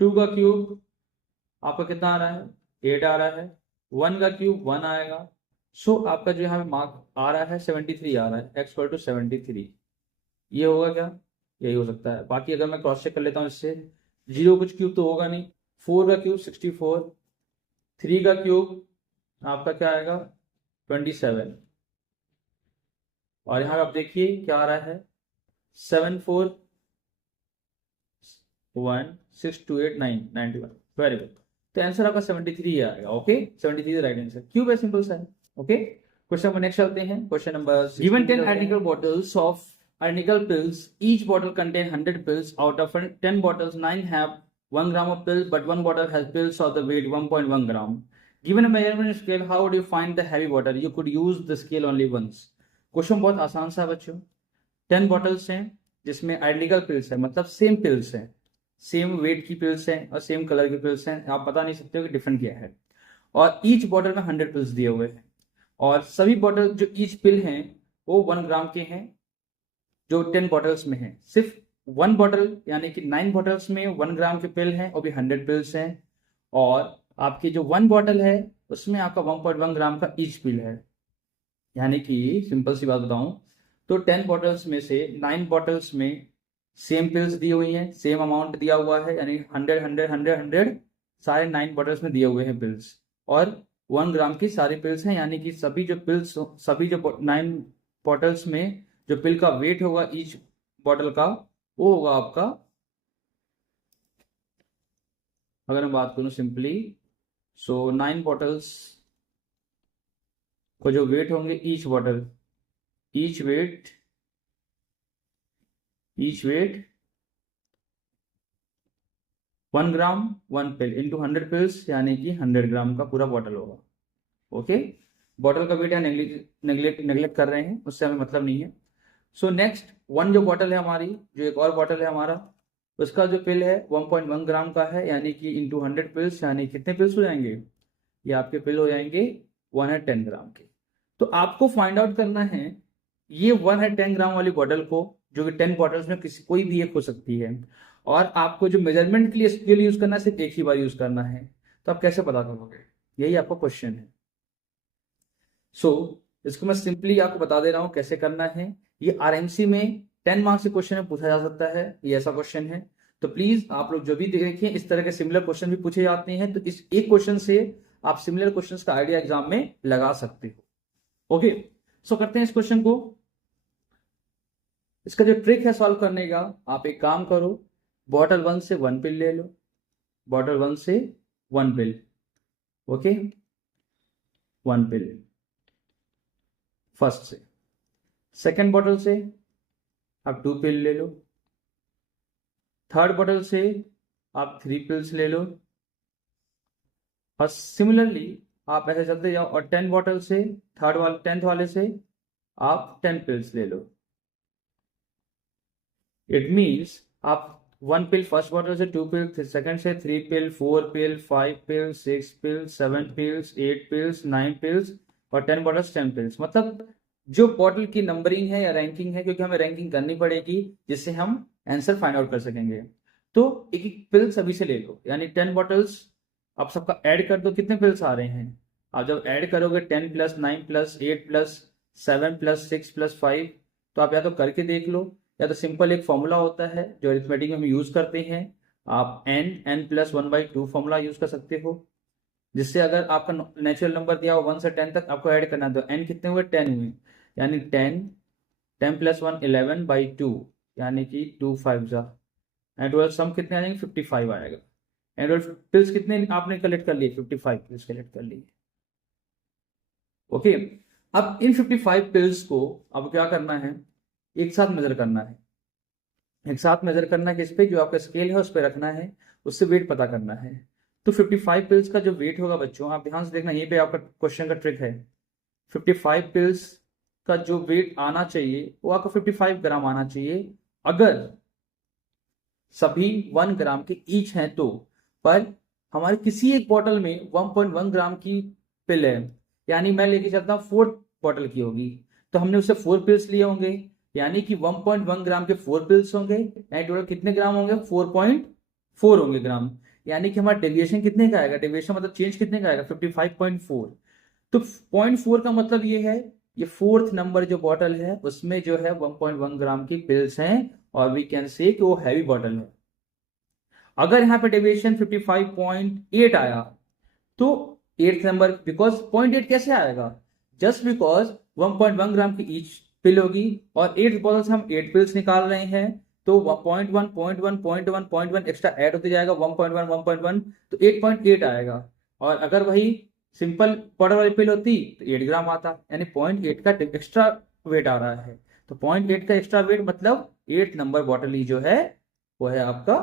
2 का क्यूब आपका कितना आ रहा है, 8 आ रहा है, 1 का क्यूब 1 आएगा। सो आपका जो यहाँ पे मार्क आ रहा है 73 आ रहा है, x = 73। ये होगा क्या, यही हो सकता है। बाकी अगर मैं क्रॉस चेक कर लेता हूँ इससे, 0 कुछ क्यूब तो होगा नहीं, 4 का क्यूब 64, 3 का क्यूब आपका क्या आएगा 27, और यहाँ पे आप देखिए क्या आ रहा है 7 4 1 6 2 8 9 91, वेरी गुड। तो आंसर आपका 73 आएगा। ओके, 73 राइट आंसर, क्यूब है, सिंपल सा है। ओके, क्वेश्चन नंबर नेक्स्ट चलते हैं। Question number given 10 identical bottles of identical pills, each bottle contain 100 pills. Out of 10 bottles, 9 have 1 gram of pills, but 1 bottle has pills of the weight 1.1 gram. Given a measurement scale, how would you find the heavy bottle? You could use the scale only once. Question बहुत आसान सा बच्चों, 10 bottles हैं जिसमें identical pills है, मतलब same pills हैं, same wait की पिल्स हैं और सेम कलर की पिल्स हैं, आप बता नहीं सकते हो कि डिफरेंट क्या है। और ईच बॉटल में 100 पिल्स दिए हुए हैं, और सभी बॉटल जो ईच पिल हैं वो 1 ग्राम के हैं, जो 10 बॉटल्स में हैं। सिर्फ 1 बॉटल यानी कि 9 बॉटल्स में 1 ग्राम के पिल हैं, और भी 100 पिल्स हैं। और आपकी जो 1 बॉटल है उसमें आपका 1.1 ग्राम का ईच पिल है। यानी कि सिंपल सी बात बताऊं तो 10 बॉटल्स में से 9 बॉटल्स में सेम पिल्स दी हुई हैं, सेम अमाउंट दिया हुआ है, यानी 100 100 100 100 सारे 9 बॉटल्स में दिए हुए हैं पिल्स, और 1 ग्राम की सारी पिल्स हैं। यानी कि सभी जो 9 बॉटल्स में जो पिल का वेट होगा ईच बॉटल का, वो होगा आपका, अगर मैं बात करूं सिंपली, सो 9 बॉटल्स को जो वेट होंगे ईच बॉटल, ईच वेट 1 ग्राम 1 पिल इंटू 100 पिल्स, यानी कि 100 ग्राम का पूरा बॉटल होगा। ओके, बॉटल का वेट यहाँ नेग्लेक्ट कर रहे हैं, उससे हमें मतलब नहीं है। सो नेक्स्ट 1 जो बॉटल है हमारी, जो एक और बॉटल है हमारा, उसका जो पिल है 1.1 ग्राम का है, यानी कि इंटू 100 पिल्स, यानी कितने पिल्स हो जाएंगे, ये आपके पिल हो जाएंगे 110 ग्राम के। तो आपको फाइंड आउट करना है ये 110 ग्राम वाली बॉटल को, जो कि 10 बॉटल्स में कोई भी एक हो सकती है, और आपको जो मेजरमेंट के लिए स्केल यूज करना है सिर्फ एक ही बार यूज करना है। तो आप कैसे पता करोगे, यही आपका क्वेश्चन है। सो इसको मैं सिंपली आपको बता दे रहा हूं कैसे करना है। ये आरएमसी में 10 मार्क्स के क्वेश्चन में पूछा जा सकता है, ये ऐसा क्वेश्चन है। तो प्लीज आप लोग जो भी देखें, इस तरह के सिमिलर क्वेश्चन भी पूछे जाते हैं, तो इस एक क्वेश्चन से आप सिमिलर क्वेश्चंस का आइडिया एग्जाम में लगा सकते हो। ओके, सो करते हैं इस क्वेश्चन को। इसका जो ट्रिक है सॉल्व करने का, आप एक काम करो, बॉटल 1 से 1 पिल ले लो, बॉटल 1 से 1 पिल, ओके 1 पिल फर्स्ट से। सेकेंड बॉटल से आप 2 पिल ले लो, थर्ड बॉटल से आप 3 पिल्स ले लो, और सिमिलरली आप ऐसे चलते जाओ, और 10 बॉटल से 10th वाले से आप 10 पिल्स ले लो। इट मीन्स आप 1 पिल फर्स्ट बॉटल से, 2 पिल सेकंड से, 3 पिल, 4 पिल, 5 पिल, 6 पिल, 7 पिल्स, 8 पिल्स, 9 पिल्स, और 10 बॉटल्स 10 पिल्स। मतलब जो बॉटल की नंबरिंग है या रैंकिंग है, क्योंकि हमें रैंकिंग करनी पड़ेगी जिससे हम आंसर फाइंड आउट कर सकेंगे। तो एक एक पिल सभी से ले लो, यानी 10 बॉटल्स आप सबका ऐड कर दो, कितने पिल्स आ रहे हैं, आप जब ऐड करोगे 10 + 9 + 8 + 7 + 6 + 5, तो आप या तो करके देख लो, या तो सिंपल एक फॉर्मूला होता है जो अरिथमेटिक में हम यूज करते हैं, आप n + 1/2 फॉर्मूला यूज कर सकते हो, जिससे अगर आपका नेचुरल नंबर दिया हो 1 से 10 तक, आपको ऐड करना है, तो n कितने हुए 10 हुए, यानी 10 + 1 11/2, यानी कि 2 5 जा, एंड 12 सम कितने आ जाएंगे 55 आएगा। एंड 12 पिल्स कितने आपने कलेक्ट कर लिए, 55 पिल्स कलेक्ट कर लिए। ओके, अब इन 55 पिल्स को अब क्या करना है, एक साथ मेजर करना है। एक साथ मेजर करना है किस पे, जो आपका स्केल है उस पर रखना है, उससे वेट पता करना है। तो 55 पिल्स का जो वेट होगा बच्चों, आप ध्यान से देखना, यहीं पे आपका क्वेश्चन का ट्रिक है। 55 पिल्स का जो वेट आना चाहिए वो आपका 55 ग्राम आना चाहिए, अगर सभी 1 ग्राम के ईच हैं तो। पर हमारे किसी एक बॉटल में 1.1 ग्राम की पिल है, यानी मैं लेके चलता हूँ 4 बॉटल की होगी, तो हमने उससे 4 पिल्स लिए होंगे, यानी कि 1.1 ग्राम के 4 पिल्स होंगे, यानी टोटल कितने ग्राम होंगे, 4.4 होंगे ग्राम। यानी कि हमारा डेविएशन कितने का आएगा, डेविएशन मतलब चेंज कितने का आएगा, 55.4। तो 0.4 का मतलब ये है, ये 4th नंबर जो बॉटल है उसमें जो है 1.1 ग्राम की पिल्स हैं, और वी कैन से कि वो हैवी बॉटल है। अगर यहाँ पे डेविएशन 55.8 आया तो 8th नंबर, बिकॉज 0.8 कैसे आएगा, जस्ट बिकॉज 1.1 ग्राम की ईच पिल होगी, और 8 बॉटल से हम 8 पिल्स निकाल रहे हैं, तो 0.1 एक्स्ट्रा ऐड होते जाएगा, 1.1 तो 8.8 आएगा। और अगर वही सिंपल पाउडर वाली पिल होती तो 8 ग्राम आता, यानी 0.8 का एक्स्ट्रा वेट आ रहा है। तो 0.8 का एक्स्ट्रा वेट मतलब 8 नंबर बॉटल ही जो है वो है आपका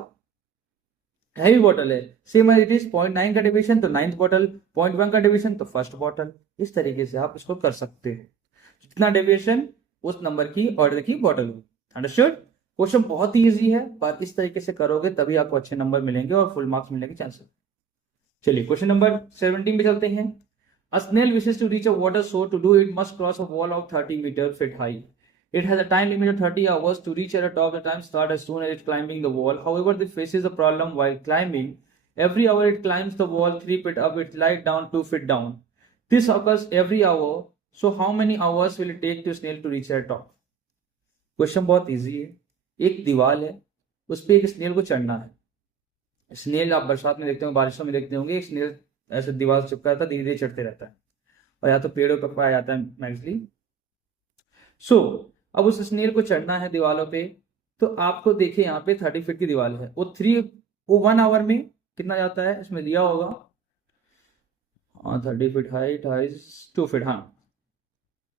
हैवी बॉटल है। सेम एज इट इज 0.9 का डिवीजन तो 9th बॉटल, 0.1 का डिवीजन तो 1st बॉटल। इस तरीके से आप इसको कर सकते हैं, जितना डेविएशन उस नंबर की ऑर्डर की बॉटल हो। अंडरस्टूड। क्वेश्चन बहुत ही इजी है, पर इस तरीके से करोगे तभी आपको अच्छे नंबर मिलेंगे और फुल मार्क्स मिलने के चांसेस। चलिए क्वेश्चन नंबर 17 पे चलते हैं। A snail wishes to reach a water source. To do it, must cross a wall of 30 feet high. It has a time limit of 30 hours to reach at the top. The time starts as soon as it's climbing the wall. However, it faces a problem while climbing. Every hour it climbs the wall 3 feet up, it slides down 2 feet down. This occurs every hour. So how many hours will it take to snail to reach at the top? Question बहुत easy है। एक दीवार है, उस पर एक snail को चढ़ना है। स्नेल आप बरसात में देखते होंगे, बारिशों में देखते होंगे, एक स्नेल ऐसे दीवार से चिपका रहता है, धीरे धीरे चढ़ते रहता है, और या तो पेड़ों पर पाया जाता है मैक्सली। सो अब उस स्नेल को चढ़ना है दीवारों पे, तो आपको देखिए यहाँ पे 30 फीट की दीवार है, वो 1 आवर में कितना जाता है इसमें दिया होगा। 30 फीट हाइट, 2 फीट। हाँ,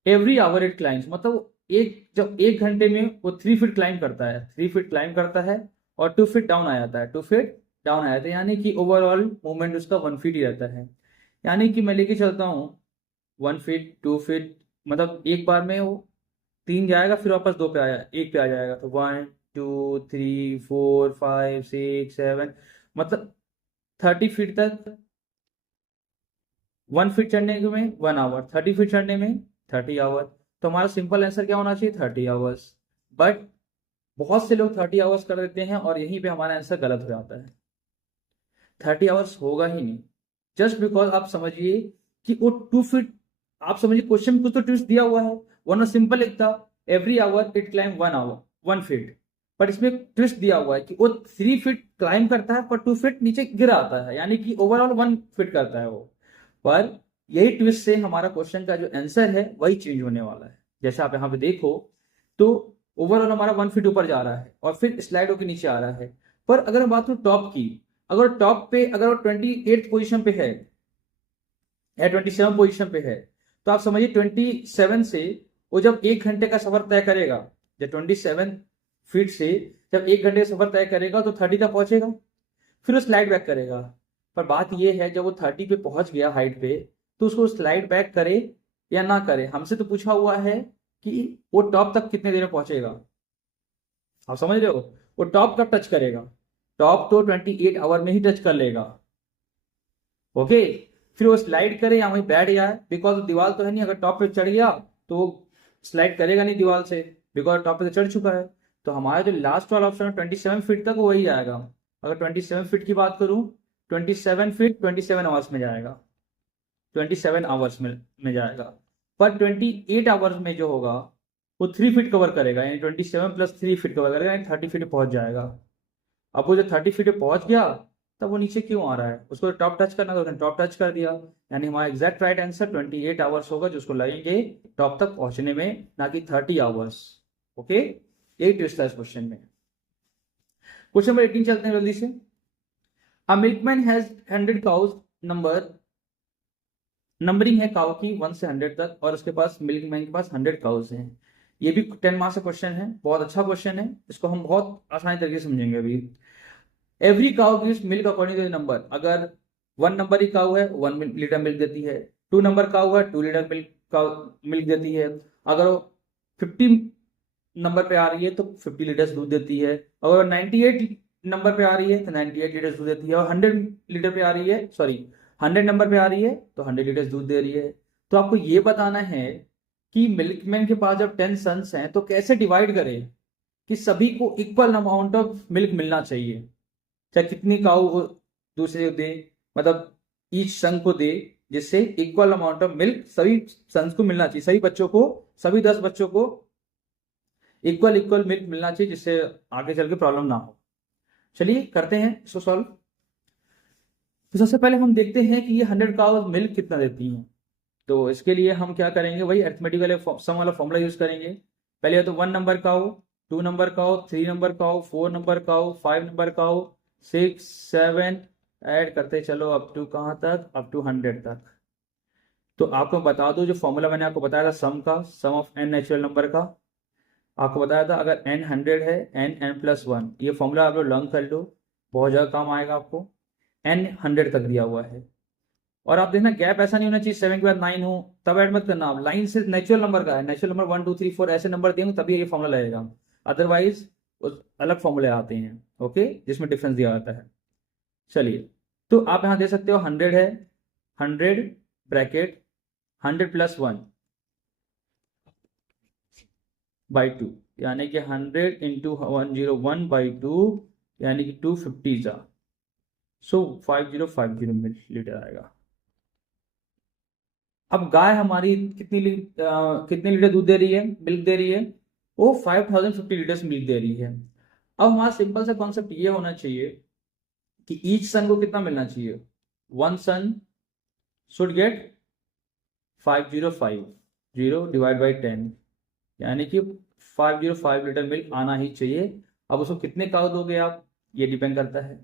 एवरी आवर इट क्लाइम्स, मतलब जब 1 घंटे में वो 3 फीट क्लाइम करता है, 3 फीट क्लाइम करता है और 2 फीट डाउन आ जाता है, 2 फीट डाउन आ जाता है, यानी कि ओवरऑल मूवमेंट उसका 1 फीट ही रहता है। यानी कि मैं लेके चलता हूँ 1 फीट, 2 फीट, मतलब एक बार में वो 3 जाएगा, फिर वापस 2 पे आया, 1 पे आ जाएगा, तो 1 2 3 4 5 6 7, मतलब 30 फीट तक 1 फीट चढ़ने में 1 आवर, 30 फीट चढ़ने में 30 आवर। तो हमारा सिंपल आंसर क्या होना चाहिए, 30 आवर्स। बट बहुत से लोग 30 आवर्स कर देते हैं और यहीं पे हमारा आंसर गलत हो जाता है। 30 आवर्स होगा ही नहीं, जस्ट बिकॉज आप समझिए कि वो 2 फीट, आप समझिए क्वेश्चन में कुछ तो ट्विस्ट दिया हुआ है, वरना सिंपल एक था every hour it climb 1 feet, but इसमें ट्विस्ट दिया हुआ है कि वो 3 फीट क्लाइम करता है पर 2 फीट नीचे गिर आता है, यानी कि ओवरऑल 1 फीट करता है वो। पर यही ट्विस्ट से हमारा क्वेश्चन का जो आंसर है वही चेंज होने वाला है। जैसे आप यहाँ पे देखो तो ओवरऑल हमारा 1 फीट ऊपर जा रहा है और फिर स्लाइड होकर नीचे आ रहा है। पर अगर हम बात करूं टॉप की, अगर टॉप पे अगर वो 28th पोजीशन पे है या 27 पोजीशन पे है, तो आप समझिए 27 से वो जब 1 घंटे का सफर तय करेगा, जब 27 फीट से जब 1 घंटे का सफर तय करेगा तो 30 तक पहुंचेगा, फिर वो स्लाइड बैक करेगा। पर बात यह है जब वो 30 पे पहुंच गया हाइट पे, तो उसको स्लाइड बैक करे या ना करे, हमसे तो पूछा हुआ है कि वो टॉप तक कितने देर में पहुंचेगा। आप समझ रहे हो, वो टॉप कब टच करेगा, टॉप तो 28 आवर में ही टच कर लेगा। ओके, फिर वो स्लाइड करे या वहीं बैठ जाए, बिकॉज दीवार तो है नहीं, अगर टॉप पे चढ़ गया तो वो स्लाइड करेगा नहीं दीवार से, बिकॉज टॉप पे तो चढ़ चुका है। तो हमारा जो लास्ट वाला ऑप्शन है 27 फीट तक वही आएगा। अगर 27 फीट की बात करूं, 27 फीट 27 आवर्स में जाएगा, 27 आवर्स में जाएगा। पर 28 आवर्स में जो होगा वो 3 फीट कवर करेगा, यानी 27 प्लस 3 फीट कवर करेगा, यानी 30 फीट पहुंच जाएगा। अब वो जो 30 फीट पे पहुंच गया तब वो नीचे क्यों आ रहा है, उसको टॉप टच करना, तो उसने टॉप टच कर दिया, यानी हमारा एग्जैक्ट राइट आंसर 28 आवर्स होगा जो उसको लगेंगे टॉप तक पहुंचने में, ना कि 30 आवर्स। ओके, यही ट्विस्ट था इस क्वेश्चन में। क्वेश्चन नंबर 18 चलते हैं जल्दी से। अ मिल्कमैन हैज 100 काउज, नंबरिंग है काउ की 1 से 100 तक, और उसके पास मिल्कमैन के पास 100 काउज हैं। ये भी 10 मार्क्स का क्वेश्चन है, बहुत अच्छा क्वेश्चन है, इसको हम बहुत आसानी तरीके से समझेंगे अभी। Every cow gives milk according to the number, अगर 1 नंबर की काउ है 1 लीटर मिल्क देती है, 2 नंबर काउ है 2 लीटर मिल्क देती है, अगर 50 नंबर पे आ रही है तो 50 लीटर्स दूध देती है, अगर 98 नंबर पे आ रही है तो 98 लीटर्स दूध देती है, और 100 लीटर पे आ रही है, सॉरी 100 नंबर पे आ रही है तो 100 लीटर्स दूध दे रही है। तो आपको ये बताना है कि मिल्कमैन के पास जब 10 सन्स हैं तो कैसे डिवाइड करें कि सभी को इक्वल अमाउंट ऑफ मिल्क मिलना चाहिए, चाहे कितनी काऊ वो दूसरे को दे, मतलब ईच सन को दे, जिससे इक्वल अमाउंट ऑफ मिल्क सभी सन्स को मिलना चाहिए, सभी बच्चों को, सभी 10 बच्चों को इक्वल इक्वल मिल्क मिलना चाहिए, जिससे आगे चल के प्रॉब्लम ना हो। चलिए करते हैं इसको सॉल्व। तो सबसे पहले हम देखते हैं कि ये 100 काउज मिल्क कितना देती हैं। तो इसके लिए हम क्या करेंगे, वही अरिथमेटिक वाले सम वाला फॉर्मूला यूज करेंगे। पहले तो 1 number cow, 2 number cow, 3 number cow, 4 number cow, 5 number cow, 6 7 add करते चलो अप टू कहाँ तक, अप टू 100 तक। तो आपको बता दो, जो फॉर्मूला मैंने आपको बताया था सम का, सम ऑफ n नेचुरल नंबर का, आपको बताया था अगर n 100 है n+1, ये फॉर्मूला आप लोग लर्न कर लो, बहुत ज़्यादा काम आएगा आपको। n 100 तक दिया हुआ है, और आप देखना गैप ऐसा नहीं होना चाहिए 7 के बाद 9 हो, तब ऐड मत करना, आप लाइन से नेचुरल नंबर का है, नेचुरल नंबर 1 2 3 4 ऐसे नंबर देंगे तभी ये फॉर्मूला लगेगा, अदरवाइज अलग फॉर्मूले आते हैं, ओके, जिसमें डिफरेंस दिया जाता है। चलिए, तो आप यहाँ दे सकते हो 100 है, 100 ब्रैकेट 100+1 बाई 2, यानी कि 100 इंटू 101 बाई 2, यानी कि 250 जा, सो 5050 मिलीलीटर आएगा। अब गाय हमारी कितनी लीटर दूध दे रही है, मिल्क दे रही है, वो 5050 लीटर्स मिल्क दे रही है। अब हमारा सिंपल सा कॉन्सेप्ट ये होना चाहिए कि ईच सन को कितना मिलना चाहिए, 1 सन शुड गेट 505 डिवाइड बाई 10, यानी कि 505 लीटर मिल्क आना ही चाहिए। अब उसको कितने काउ दोगे आप, ये डिपेंड करता है।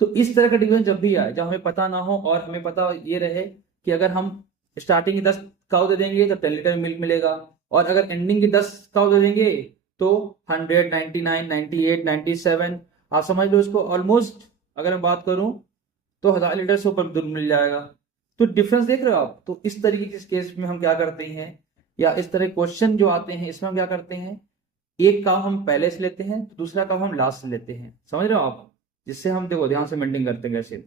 तो इस तरह का डिवीजन जब भी आए, जब हमें पता ना हो और हमें पता ये रहे कि अगर हम स्टार्टिंग की 10 काउ दे देंगे तो 10 लीटर मिल्क मिलेगा, और अगर एंडिंग की 10 काउ दे देंगे तो 100 99 98 97, आप समझ लो इसको ऑलमोस्ट, अगर मैं बात करूं तो 1000 लीटर से ऊपर दूध मिल जाएगा। तो डिफरेंस देख रहे हो आप। तो इस तरीके के केस में हम क्या करते हैं, या इस तरह क्वेश्चन जो आते हैं इसमें हम क्या करते हैं, एक काम हम पहले से लेते हैं, दूसरा काम हम लास्ट से लेते हैं, समझ रहे हो आप, जिससे हम देखो ध्यान से मेंटेन करते हैं कैसे।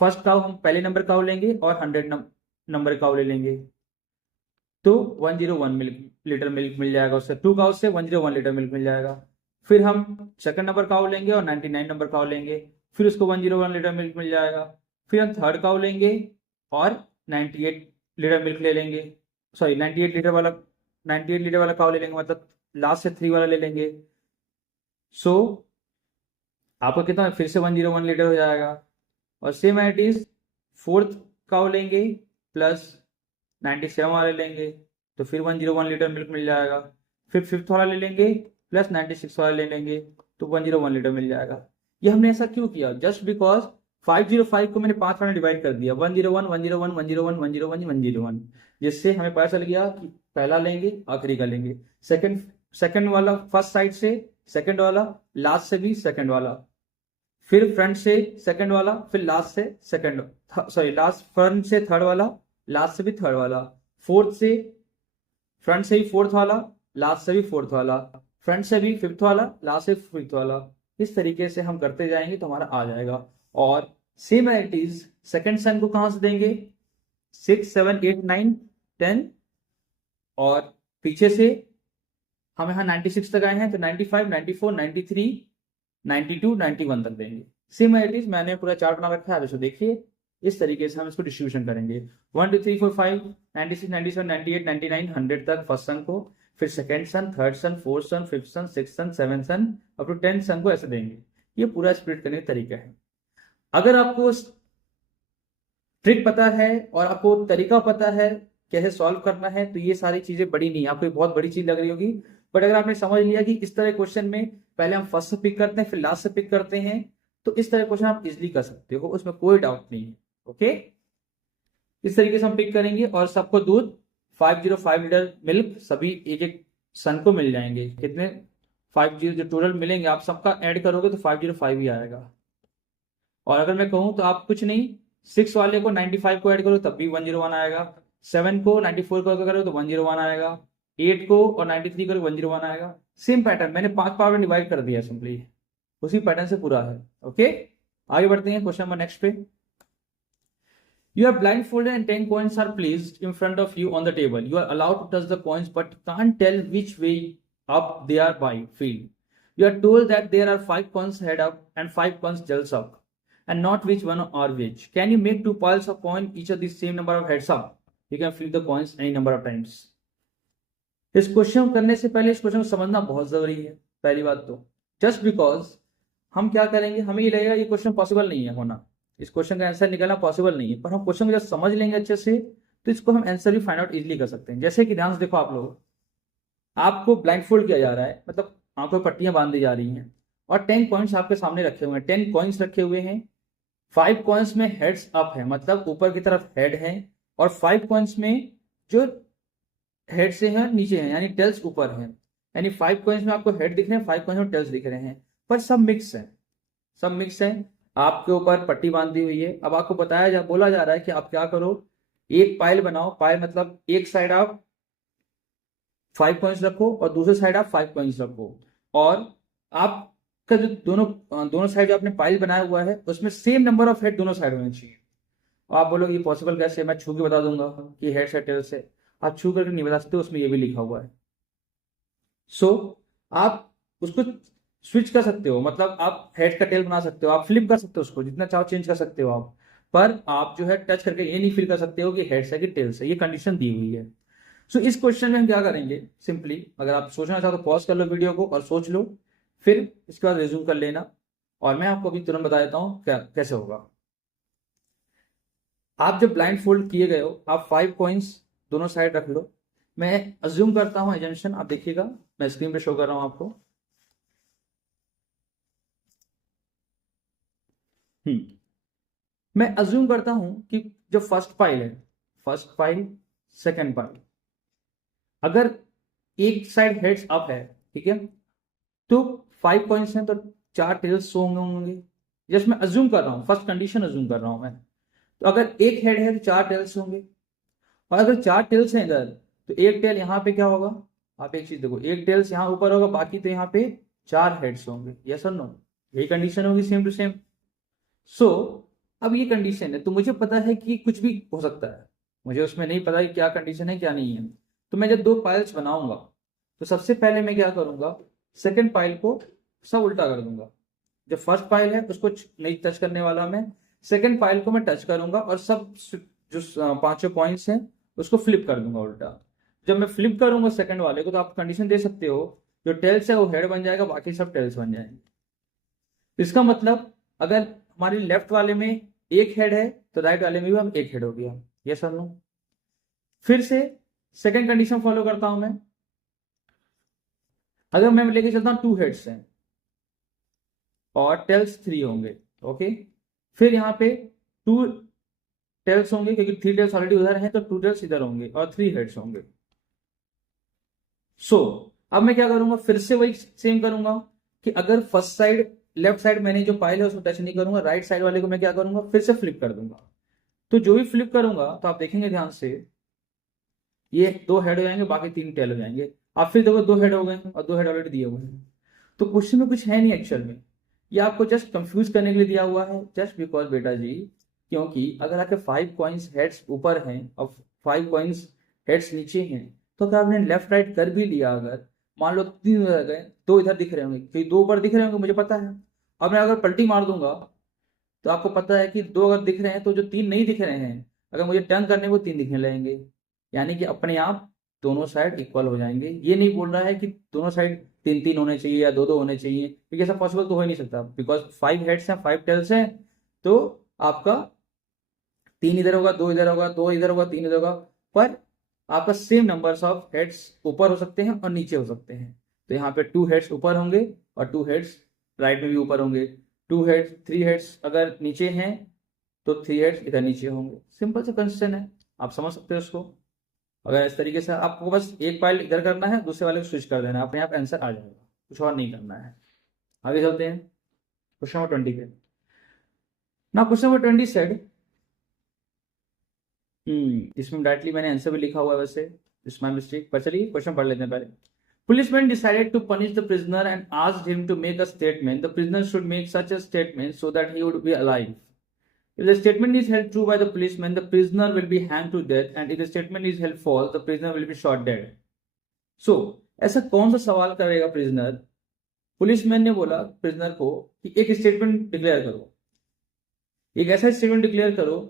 फर्स्ट काउ हम पहले नंबर काउ लेंगे और 100 नंबर काउ ले लेंगे, तो 101 लीटर मिल्क मिल जाएगा उससे, 2 काउ से 101 लीटर मिल्क मिल जाएगा। फिर हम सेकंड नंबर काउ लेंगे और 99 नंबर काउ लेंगे, फिर उसको 101 लीटर मिल्क मिल जाएगा। फिर हम थर्ड काउ लेंगे और 98 लीटर मिल्क ले लेंगे, सॉरी 98 लीटर वाला काउ ले लेंगे, मतलब लास्ट से 3 वाला ले लेंगे। सो आपका कितना फिर से 101 लीटर हो जाएगा। और same eight is fourth cow लेंगे प्लस 97 वाला लेंगे, तो फिर 101 लीटर मिल्क मिल जाएगा। फिर फिफ्थ वाला ले लेंगे प्लस 96 वाला ले लेंगे, तो 101 लीटर मिल जाएगा। ये हमने ऐसा क्यों किया, जस्ट बिकॉज 505 को मैंने 5 वाला डिवाइड कर दिया, 101 101 101 101 101, जिससे हमें पता चल गया कि पहला लेंगे आखिरी का लेंगे, सेकंड वाला फर्स्ट साइड से, सेकंड वाला लास्ट से भी सेकंड वाला, फिर फ्रंट से सेकंड वाला, फिर लास्ट से सेकंड, सॉरी लास्ट फ्रंट से थर्ड वाला, लास्ट से भी थर्ड वाला, फोर्थ से फ्रंट से भी फोर्थ वाला, लास्ट से भी फोर्थ वाला, फ्रंट से भी फिफ्थ वाला, लास्ट से फिफ्थ वाला। इस तरीके से हम करते जाएंगे तो हमारा आ जाएगा। और सेम इट इज सेकंड सन को कहां से देंगे, 6 7 8 9 10, और पीछे से हम यहाँ 96 तक आए हैं तो 95 94 93 92 91 तक देंगे। सेम इट इज मैंने पूरा चार्ट बना रखा है, आप इसको देखिए, इस तरीके से हम इसको डिस्ट्रीब्यूशन करेंगे 1 2 3 4 5 96 97 98 99 100 तक फर्स्ट सन को, फिर second son, third son, fourth son, fifth son, six son, seven son, up to 10 son को ऐसे देंगे। ये पूरा स्प्लिट करने का तरीका है। अगर आपको ट्रिक पता है और आपको तरीका पता है कैसे सॉल्व करना है, तो ये सारी चीजें बड़ी नहीं, आपको बहुत बड़ी चीज लग रही होगी, बट अगर आपने समझ लिया कि इस तरह क्वेश्चन में पहले हम फर्स्ट से पिक करते हैं फिर लास्ट से पिक करते हैं, तो इस तरह क्वेश्चन आप इजिली कर सकते हो, उसमें कोई डाउट नहीं है। ओके, इस तरीके से हम पिक करेंगे और सबको दूध 505 लीटर मिल्क सभी एक एक सन को मिल जाएंगे। कितने 50 जो टोटल मिलेंगे आप सबका ऐड करोगे तो 505 ही आएगा। और अगर मैं कहूँ तो आप कुछ नहीं, 6 वाले को 95 को ऐड करो तब भी 101 आएगा, 7 को 94 को करो तो 101 आएगा, 8 को और 93 करो 101 आएगा। सेम पैटर्न मैंने 5 पार्ट में डिवाइड कर दिया सिंपली, उसी पैटर्न से पूरा है। ओके, आगे बढ़ते हैं क्वेश्चन नंबर नेक्स्ट पे। You are blindfolded and 10 coins are placed in front of you on the table. You are allowed to touch the coins but can't tell which way up they are by feel. You are told that there are 5 coins head up and 5 coins tails up and not which one or which. Can you make 2 piles of coin each of the same number of heads up? You can flip the coins any number of times. इस question करने से पहले इस question को समझना बहुत जरूरी है। पहली बात तो जस्ट बिकॉज हम क्या करेंगे, हमें ये लगेगा ये क्वेश्चन पॉसिबल नहीं है होना, इस क्वेश्चन का आंसर निकालना पॉसिबल नहीं है, पर हम क्वेश्चन को जब समझ लेंगे अच्छे से तो इसको हम आंसर भी फाइंड आउट इजीली कर सकते हैं। जैसे कि ध्यान से देखो आप लोग, आपको ब्लाइंड फोल्ड किया जा रहा है, मतलब आंखों में पट्टियां बांध दी जा रही हैं और 10 कॉइन्स आपके सामने रखे हुए हैं। 10 कॉइन्स रखे हुए हैं, 5 कॉइन्स में हेड्स अप है मतलब ऊपर की तरफ हेड है, और 5 कॉइन्स में जो हेड से है नीचे है यानी टेल्स ऊपर है। यानी 5 कॉइन्स में आपको हेड दिख रहे हैं, 5 कॉइन्स में टेल्स दिख रहे हैं, पर सब मिक्स है, सब मिक्स है। आपके ऊपर पट्टी बांधी हुई है। अब आपको बोला जा रहा है कि आप क्या करो, एक पाइल बनाओ। पाइल मतलब एक साइड आप 5 कॉइन्स रखो और दूसरे साइड आप 5 कॉइन्स रखो, और आपका जो दोनों साइड जो आपने पाइल बनाया हुआ है उसमें सेम नंबर ऑफ हेड दोनों साइड होने चाहिए। और आप बोलोगे ये पॉसिबल कैसे, मैं छू के बता दूंगा कि हेड से टेल से। आप छू करके नहीं बता सकते, उसमें ये भी लिखा हुआ है। सो आप उसको स्विच कर सकते हो, मतलब आप हेड का टेल बना सकते हो, आप फ्लिप कर सकते हो, उसको जितना चाहो चेंज कर सकते हो आप, पर आप जो है टच करके ये नहीं फील कर सकते हो कि हेड से कि टेल से। ये कंडीशन दी हुई है। सो इस क्वेश्चन में हम क्या करेंगे, सिंपली अगर आप सोचना चाहो तो पॉज कर लो वीडियो को और सोच लो, फिर इसके बाद रिज्यूम कर लेना, और मैं आपको अभी तुरंत बता देता हूँ क्या कैसे होगा। आप जब ब्लाइंड फोल्ड किए गए हो, आप 5 कॉइन्स दोनों साइड रख लो। मैं अज्यूम करता हूं एजम्पशन, आप देखिएगा मैं स्क्रीन पे शो कर रहा हूं आपको। मैं अज्यूम करता हूं कि जो फर्स्ट पाइल है, फर्स्ट पाइल सेकंड पाइल, अगर एक साइड हेड्स अप है, ठीक है, तो 5 कॉइन्स हैं तो 4 टेल्स शो होंगे। जस्ट मैं अज्यूम कर रहा हूं, फर्स्ट कंडीशन अज्यूम कर रहा हूं मैं। तो अगर एक हेड है तो 4 टेल्स होंगे, और अगर 4 टेल्स हैं इधर तो एक टेल यहाँ पे क्या होगा, आप एक चीज देखो, एक टेल्स यहाँ ऊपर होगा, बाकी तो यहाँ पे 4 हेड्स होंगे। यस और नो, यही कंडीशन होगी सेम टू सेम। सो अब ये कंडीशन है तो मुझे पता है कि कुछ भी हो सकता है, मुझे उसमें नहीं पता कि क्या कंडीशन है क्या नहीं है। तो मैं जब 2 पाइल्स बनाऊंगा तो सबसे पहले मैं क्या करूंगा, सेकेंड पाइल को सब उल्टा कर दूंगा। जो फर्स्ट पाइल है उसको नहीं टच करने वाला मैं, सेकेंड पाइल को मैं टच करूंगा और सब जो 5 पॉइंट्स हैं उसको फ्लिप कर दूंगा उल्टा। जब मैं फ्लिप करूंगा सेकंड वाले को तो आप कंडीशन दे सकते हो, जो टेल्स है वो हेड बन जाएगा, बाकी सब टेल्स बन जाएंगे। इसका मतलब अगर हमारे लेफ्ट वाले में एक हेड है तो राइट वाले में भी हम एक हेड हो गया। यस और नो। फिर से सेकंड कंडीशन फॉलो करता हूं मैं। अगर मैं लेके चलता हूं 2 हेड्स हैं और टेल्स 3 होंगे, ओके, फिर यहाँ पे 2 टेल्स होंगे क्योंकि 3 टेल्स ऑलरेडी उधर हैं तो 2 टेल्स इधर होंगे और 3 हेड्स होंगे। सो अब मैं क्या करूंगा, फिर से वही सेम करूंगा कि अगर फर्स्ट साइड लेफ्ट साइड मैंने जो पाइल है उसको टच नहीं करूंगा, राइट साइड वाले को मैं क्या करूंगा फिर से फ्लिप कर दूंगा। तो जो भी फ्लिप करूंगा तो आप देखेंगे ध्यान से, ये 2 हेड हो जाएंगे, बाकी 3 टेल हो जाएंगे। आप फिर देखो 2 हेड हो गए और 2 हेड ऑलरेडी दिए हुए हैं। तो क्वेश्चन में कुछ है नहीं एक्चुअल में, ये आपको जस्ट कंफ्यूज करने के लिए दिया हुआ है, जस्ट बिकॉज बेटा जी, क्योंकि अगर आपके 5 कॉइन्स हेड्स ऊपर हैं और 5 कॉइन्स हेड्स नीचे हैं, तो अगर आपने लेफ्ट राइट कर भी लिया, अगर मान लो 3 उधर गए, 2 इधर दिख रहे होंगे क्योंकि 2 ऊपर दिख रहे होंगे मुझे पता है। अब मैं अगर पलटी मार दूंगा तो आपको पता है कि 2 अगर दिख रहे हैं तो जो 3 नहीं दिख रहे हैं, अगर मुझे टर्न करने को 3 दिखने लगेंगे, यानी कि अपने आप दोनों साइड इक्वल हो जाएंगे। ये नहीं बोल रहा है कि दोनों साइड 3-3 होने चाहिए या 2-2 होने चाहिए, क्योंकि ऐसा पॉसिबल तो हो ही नहीं सकता, बिकॉज 5 हेड्स हैं 5 टेल्स हैं, तो आपका 3 इधर होगा, 2 इधर होगा, 2 इधर होगा, 3 इधर होगा, पर आपका सेम नंबर्स ऑफ हेड्स ऊपर हो सकते हैं और नीचे हो सकते हैं। तो यहाँ पे 2 हेड्स ऊपर होंगे और 2 हेड्स राइट में भी ऊपर होंगे। 2 हेड्स 3 हेड्स अगर नीचे हैं तो 3 हेड्स इधर नीचे होंगे। सिंपल सा कंसेप्ट है, आप समझ सकते हो इसको। अगर इस तरीके से आपको बस एक पाइल इधर करना है, दूसरे वाले को स्विच कर देना है, अपने आप आंसर आ जाएगा, कुछ और नहीं करना है। आगे चलते हैं क्वेश्चन नंबर 20 पे। ना क्वेश्चन नंबर 20 सेड, इसमें डायरेक्टली मैंने आंसर भी लिखा हुआ है वैसे, इट्स माय मिस्टेक, पर चलिए क्वेश्चन पढ़ लेते हैं पहले। Policeman decided to punish the prisoner and asked him to make a statement. The prisoner should make such a statement so that he would be alive. If the statement is held true by the policeman, the prisoner will be hanged to death, and if the statement is held false, the prisoner will be shot dead. So, ऐसा कौन सा सवाल करेगा prisoner? Policeman ने बोला prisoner को कि एक स्टेटमेंट डिक्लेयर करो, एक ऐसा स्टेटमेंट डिक्लेयर करो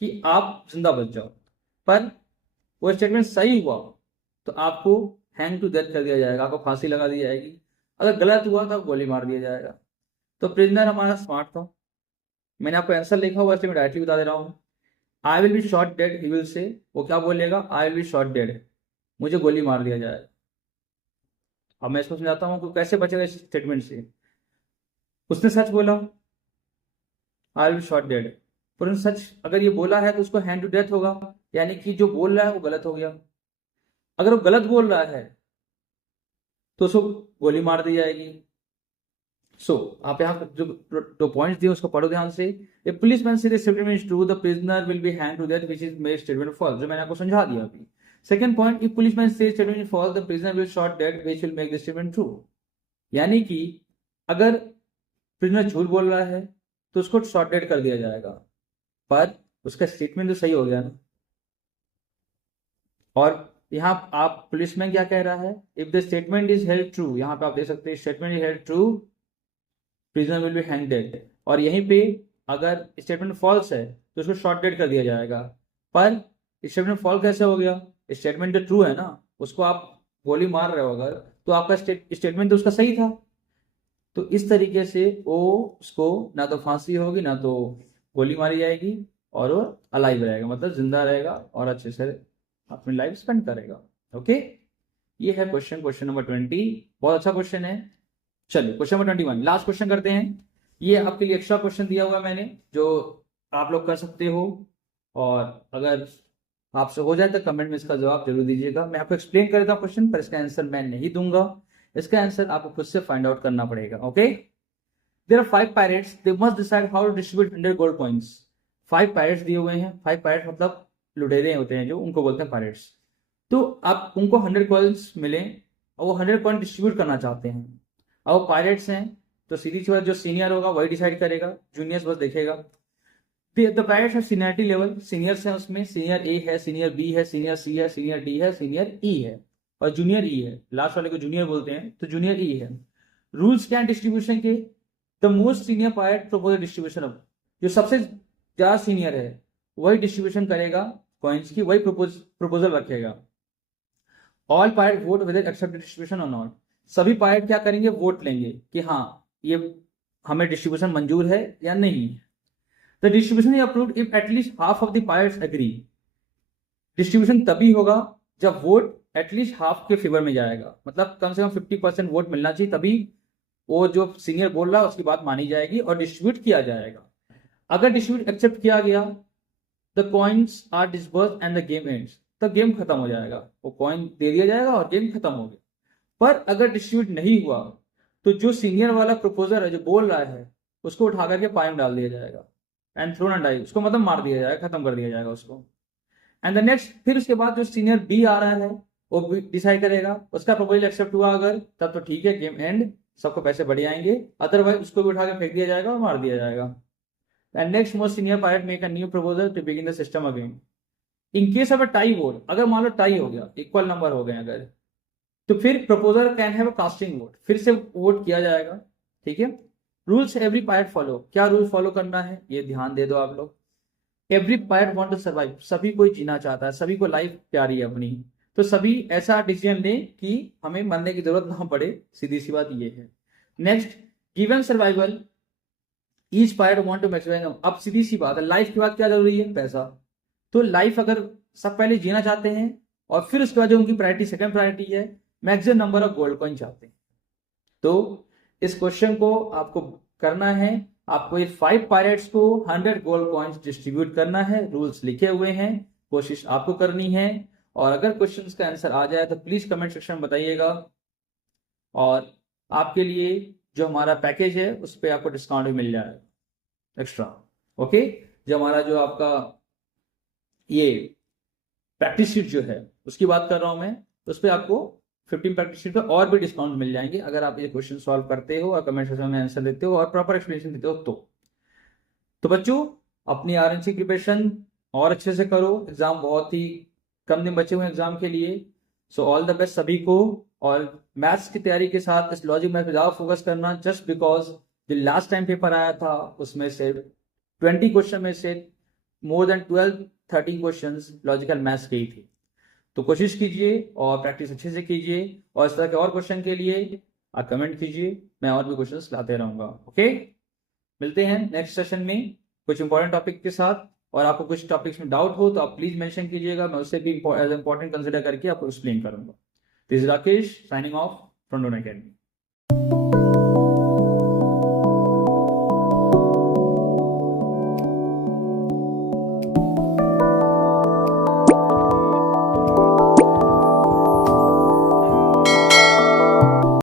कि आप जिंदा बच जाओ, पर वो स्टेटमेंट सही हुआ तो आपको हैंग टू डेथ कर दिया जाएगा, आपको फांसी लगा दी जाएगी। अगर गलत हुआ तो गोली मार दिया जाएगा। तो प्रिजनर हमारा स्मार्ट था, मैंने आपको आंसर लिखा हुआ इसलिए मैं डायरेक्टली बता दे रहा हूँ। I will be shot dead, he will say, वो क्या बोलेगा, I will be shot dead, मुझे गोली मार दिया जाएगा। अब मैं इसको समझाता हूँ कि कैसे बचेगा इस स्टेटमेंट से। उसने सच बोला, I will be shot dead, पर सच अगर ये बोला है तो उसको हैंड टू डेथ होगा, यानी कि जो बोल रहा है वो गलत हो गया। अगर वो गलत बोल रहा है तो उसको गोली मार दी जाएगी। सो आप यहाँ जो पॉइंट्स दिए उसको पढ़ो ध्यान से। A policeman says the statement is true, the prisoner will be hang to death, which is made statement false, जो मैंने आपको समझा दिया अभी। Second point, if policeman says statement is false, the prisoner will shot dead, which will make the statement true. यानी कि अगर prisoner झूठ बोल रहा है तो उसको शॉट डेड कर दिया जाएगा, पर उसका स्टेटमेंट तो सही हो गया ना। और यहाँ आप पुलिसमैन क्या कह रहा है, if the statement is held true, यहाँ पे आप देख सकते हैं statement is held true, prisoner will be hanged dead. और यहीं पे अगर स्टेटमेंट फॉल्स है तो उसको शॉट डेड कर दिया जाएगा। पर स्टेटमेंट फॉल्स कैसे हो गया, स्टेटमेंट तो ट्रू है ना, उसको आप गोली मार रहे हो अगर, तो आपका स्टेटमेंट तो उसका सही था। तो इस तरीके से वो उसको ना तो फांसी होगी ना तो गोली मारी जाएगी, और वो अलाइव रहेगा, मतलब जिंदा रहेगा और अच्छे से अपनी लाइफ स्पेंड करेगा। ओके, ये है क्वेश्चन नंबर 20, बहुत अच्छा क्वेश्चन है। चलिए क्वेश्चन नंबर 21, लास्ट क्वेश्चन करते हैं। ये आपके लिए एक्स्ट्रा क्वेश्चन दिया हुआ है मैंने, जो आप लोग कर सकते हो, और अगर आपसे हो जाए तो कमेंट में इसका जवाब जरूर दीजिएगा। मैं आपको एक्सप्लेन कर देता हूँ क्वेश्चन, पर इसका आंसर मैं नहीं दूंगा, इसका आंसर आपको खुद से फाइंड आउट करना पड़ेगा। Okay, there are 5 pirates, they must decide how to distribute 100 gold coins. 5 pirates दिए हुए हैं, 5 पायरेट मतलब लुटेरे होते हैं जो, उनको बोलते हैं पायरेट्स। तो आप उनको 100 कॉइन्स मिले और वो 100 कॉइन डिस्ट्रीब्यूट करना चाहते हैं। अब वो पायरेट्स हैं तो सीधी सी बात, जो सीनियर होगा वही डिसाइड करेगा, जूनियर्स बस देखेगा। द पायरेट्स है सीनियरिटी लेवल, सीनियर्स हैं उसमें, सीनियर ए है, सीनियर बी है, सीनियर सी है, सीनियर डी है, सीनियर ई है, और जूनियर ई है, लास्ट वाले को जूनियर बोलते हैं तो जूनियर ई है। रूल्स क्या है डिस्ट्रीब्यूशन के, the most senior pirate propose distribution of, जो सबसे ज्यादा सीनियर है वही डिस्ट्रीब्यूशन करेगा कॉइन्स की, वही प्रपोजल रखेगा। All pirate vote whether accept distribution और नॉट, सभी पायरेट क्या करेंगे, वोट लेंगे कि हाँ ये हमें डिस्ट्रीब्यूशन मंजूर है या नहीं। The distribution is approved if at least half of the pirates agree, distribution तभी होगा जब वोट एटलीस्ट हाफ के फेवर में जाएगा, मतलब कम से कम 50% वोट मिलना चाहिए, तभी वो जो सीनियर बोल रहा है उसकी बात मानी जाएगी और डिस्ट्रीब्यूट किया जाएगा। अगर डिस्ट्रीब्यूट एक्सेप्ट किया गया, the coins are disbursed and the game ends, तब गेम खत्म हो जाएगा, वो कॉइन दे दिया जाएगा और गेम खत्म हो गया। पर अगर डिस्ट्रीब्यूट नहीं हुआ तो जो सीनियर वाला प्रपोजर है जो बोल रहा है उसको उठा करके पानी में डाल दिया जाएगा, एंड थ्रोन एंड डाई, उसको मतलब मार दिया जाएगा, खत्म कर दिया जाएगा उसको। एंड द नेक्स्ट, फिर उसके बाद जो सीनियर बी आ रहा है वो डिसाइड करेगा, उसका प्रपोजल एक्सेप्ट हुआ अगर, तब तो ठीक है, गेम एंड, सबको पैसे बढ़ जाएंगे, अदरवाइज उसको भी उठा के फेंक दिया जाएगा और मार दिया जाएगा। And next most senior pirate make a new proposal to begin the system again. In case of a tie vote, अगर मान लो टाई हो गया, इक्वल नंबर हो गए अगर, तो फिर proposal can have a casting vote, फिर से वोट किया जाएगा। ठीक है, रूल्स एवरी पायरेट फॉलो, क्या रूल फॉलो करना है ये ध्यान दे दो आप लोग। Every pirate want to survive, सभी कोई जीना चाहता है, सभी को लाइफ प्यारी है अपनी, तो सभी ऐसा डिसीजन लें कि हमें मरने की जरूरत ना पड़े, सीधी सी बात ये है। Next, given survival each pirate want to maximise, अब सीधी सी बात है, लाइफ के बाद क्या जरूरी है, पैसा। तो लाइफ अगर सब पहले जीना चाहते हैं और फिर उसके बाद जो उनकी प्रायोरिटी, सेकंड प्रायोरिटी है, maximum number of gold coin चाहते हैं। तो इस क्वेश्चन को आपको करना है, आपको ये 5 पायरेट्स को 100 गोल्ड कॉइन्स डिस्ट्रीब्यूट करना है, रूल्स लिखे हुए हैं, कोशिश आपको करनी है। और अगर क्वेश्चंस का आंसर आ जाए तो प्लीज कमेंट सेक्शन में बताइएगा, और आपके लिए जो हमारा पैकेज है उस पर आपको डिस्काउंट भी मिल जाएगा एक्स्ट्रा। ओके, जो हमारा जो आपका ये प्रैक्टिस शीट जो है उसकी बात कर रहा हूं मैं, उस पर आपको 15 प्रैक्टिस शीट पे और भी डिस्काउंट मिल जाएंगे अगर आप ये क्वेश्चन सॉल्व करते हो और कमेंट सेक्शन में आंसर देते हो और प्रॉपर एक्सप्लेनेशन देते हो तो बच्चों अपनी आरएनसी प्रिपरेशन और अच्छे से करो। एग्जाम बहुत ही कम दिन बचे हुए एग्जाम के लिए, सो ऑल द बेस्ट सभी को। और मैथ्स की तैयारी के साथ इस लॉजिक मैथ पे ज्यादा फोकस करना, जस्ट बिकॉज जो लास्ट टाइम पेपर आया था उसमें से 20 क्वेश्चन में से more than 12-13 question logical maths के ही थे। तो कोशिश कीजिए और प्रैक्टिस अच्छे से कीजिए, और इस तरह के और क्वेश्चन के लिए आप कमेंट कीजिए, मैं और भी क्वेश्चंस लाते रहूंगा। ओके, मिलते हैं नेक्स्ट सेशन में कुछ इंपॉर्टेंट टॉपिक के साथ। और आपको कुछ टॉपिक्स में डाउट हो तो आप प्लीज मेंशन कीजिएगा, मैं उससे भी एज इंपॉर्टेंट कंसिडर करके आपको एक्सप्लेन करूंगा। This is Rakesh signing off from Don academy.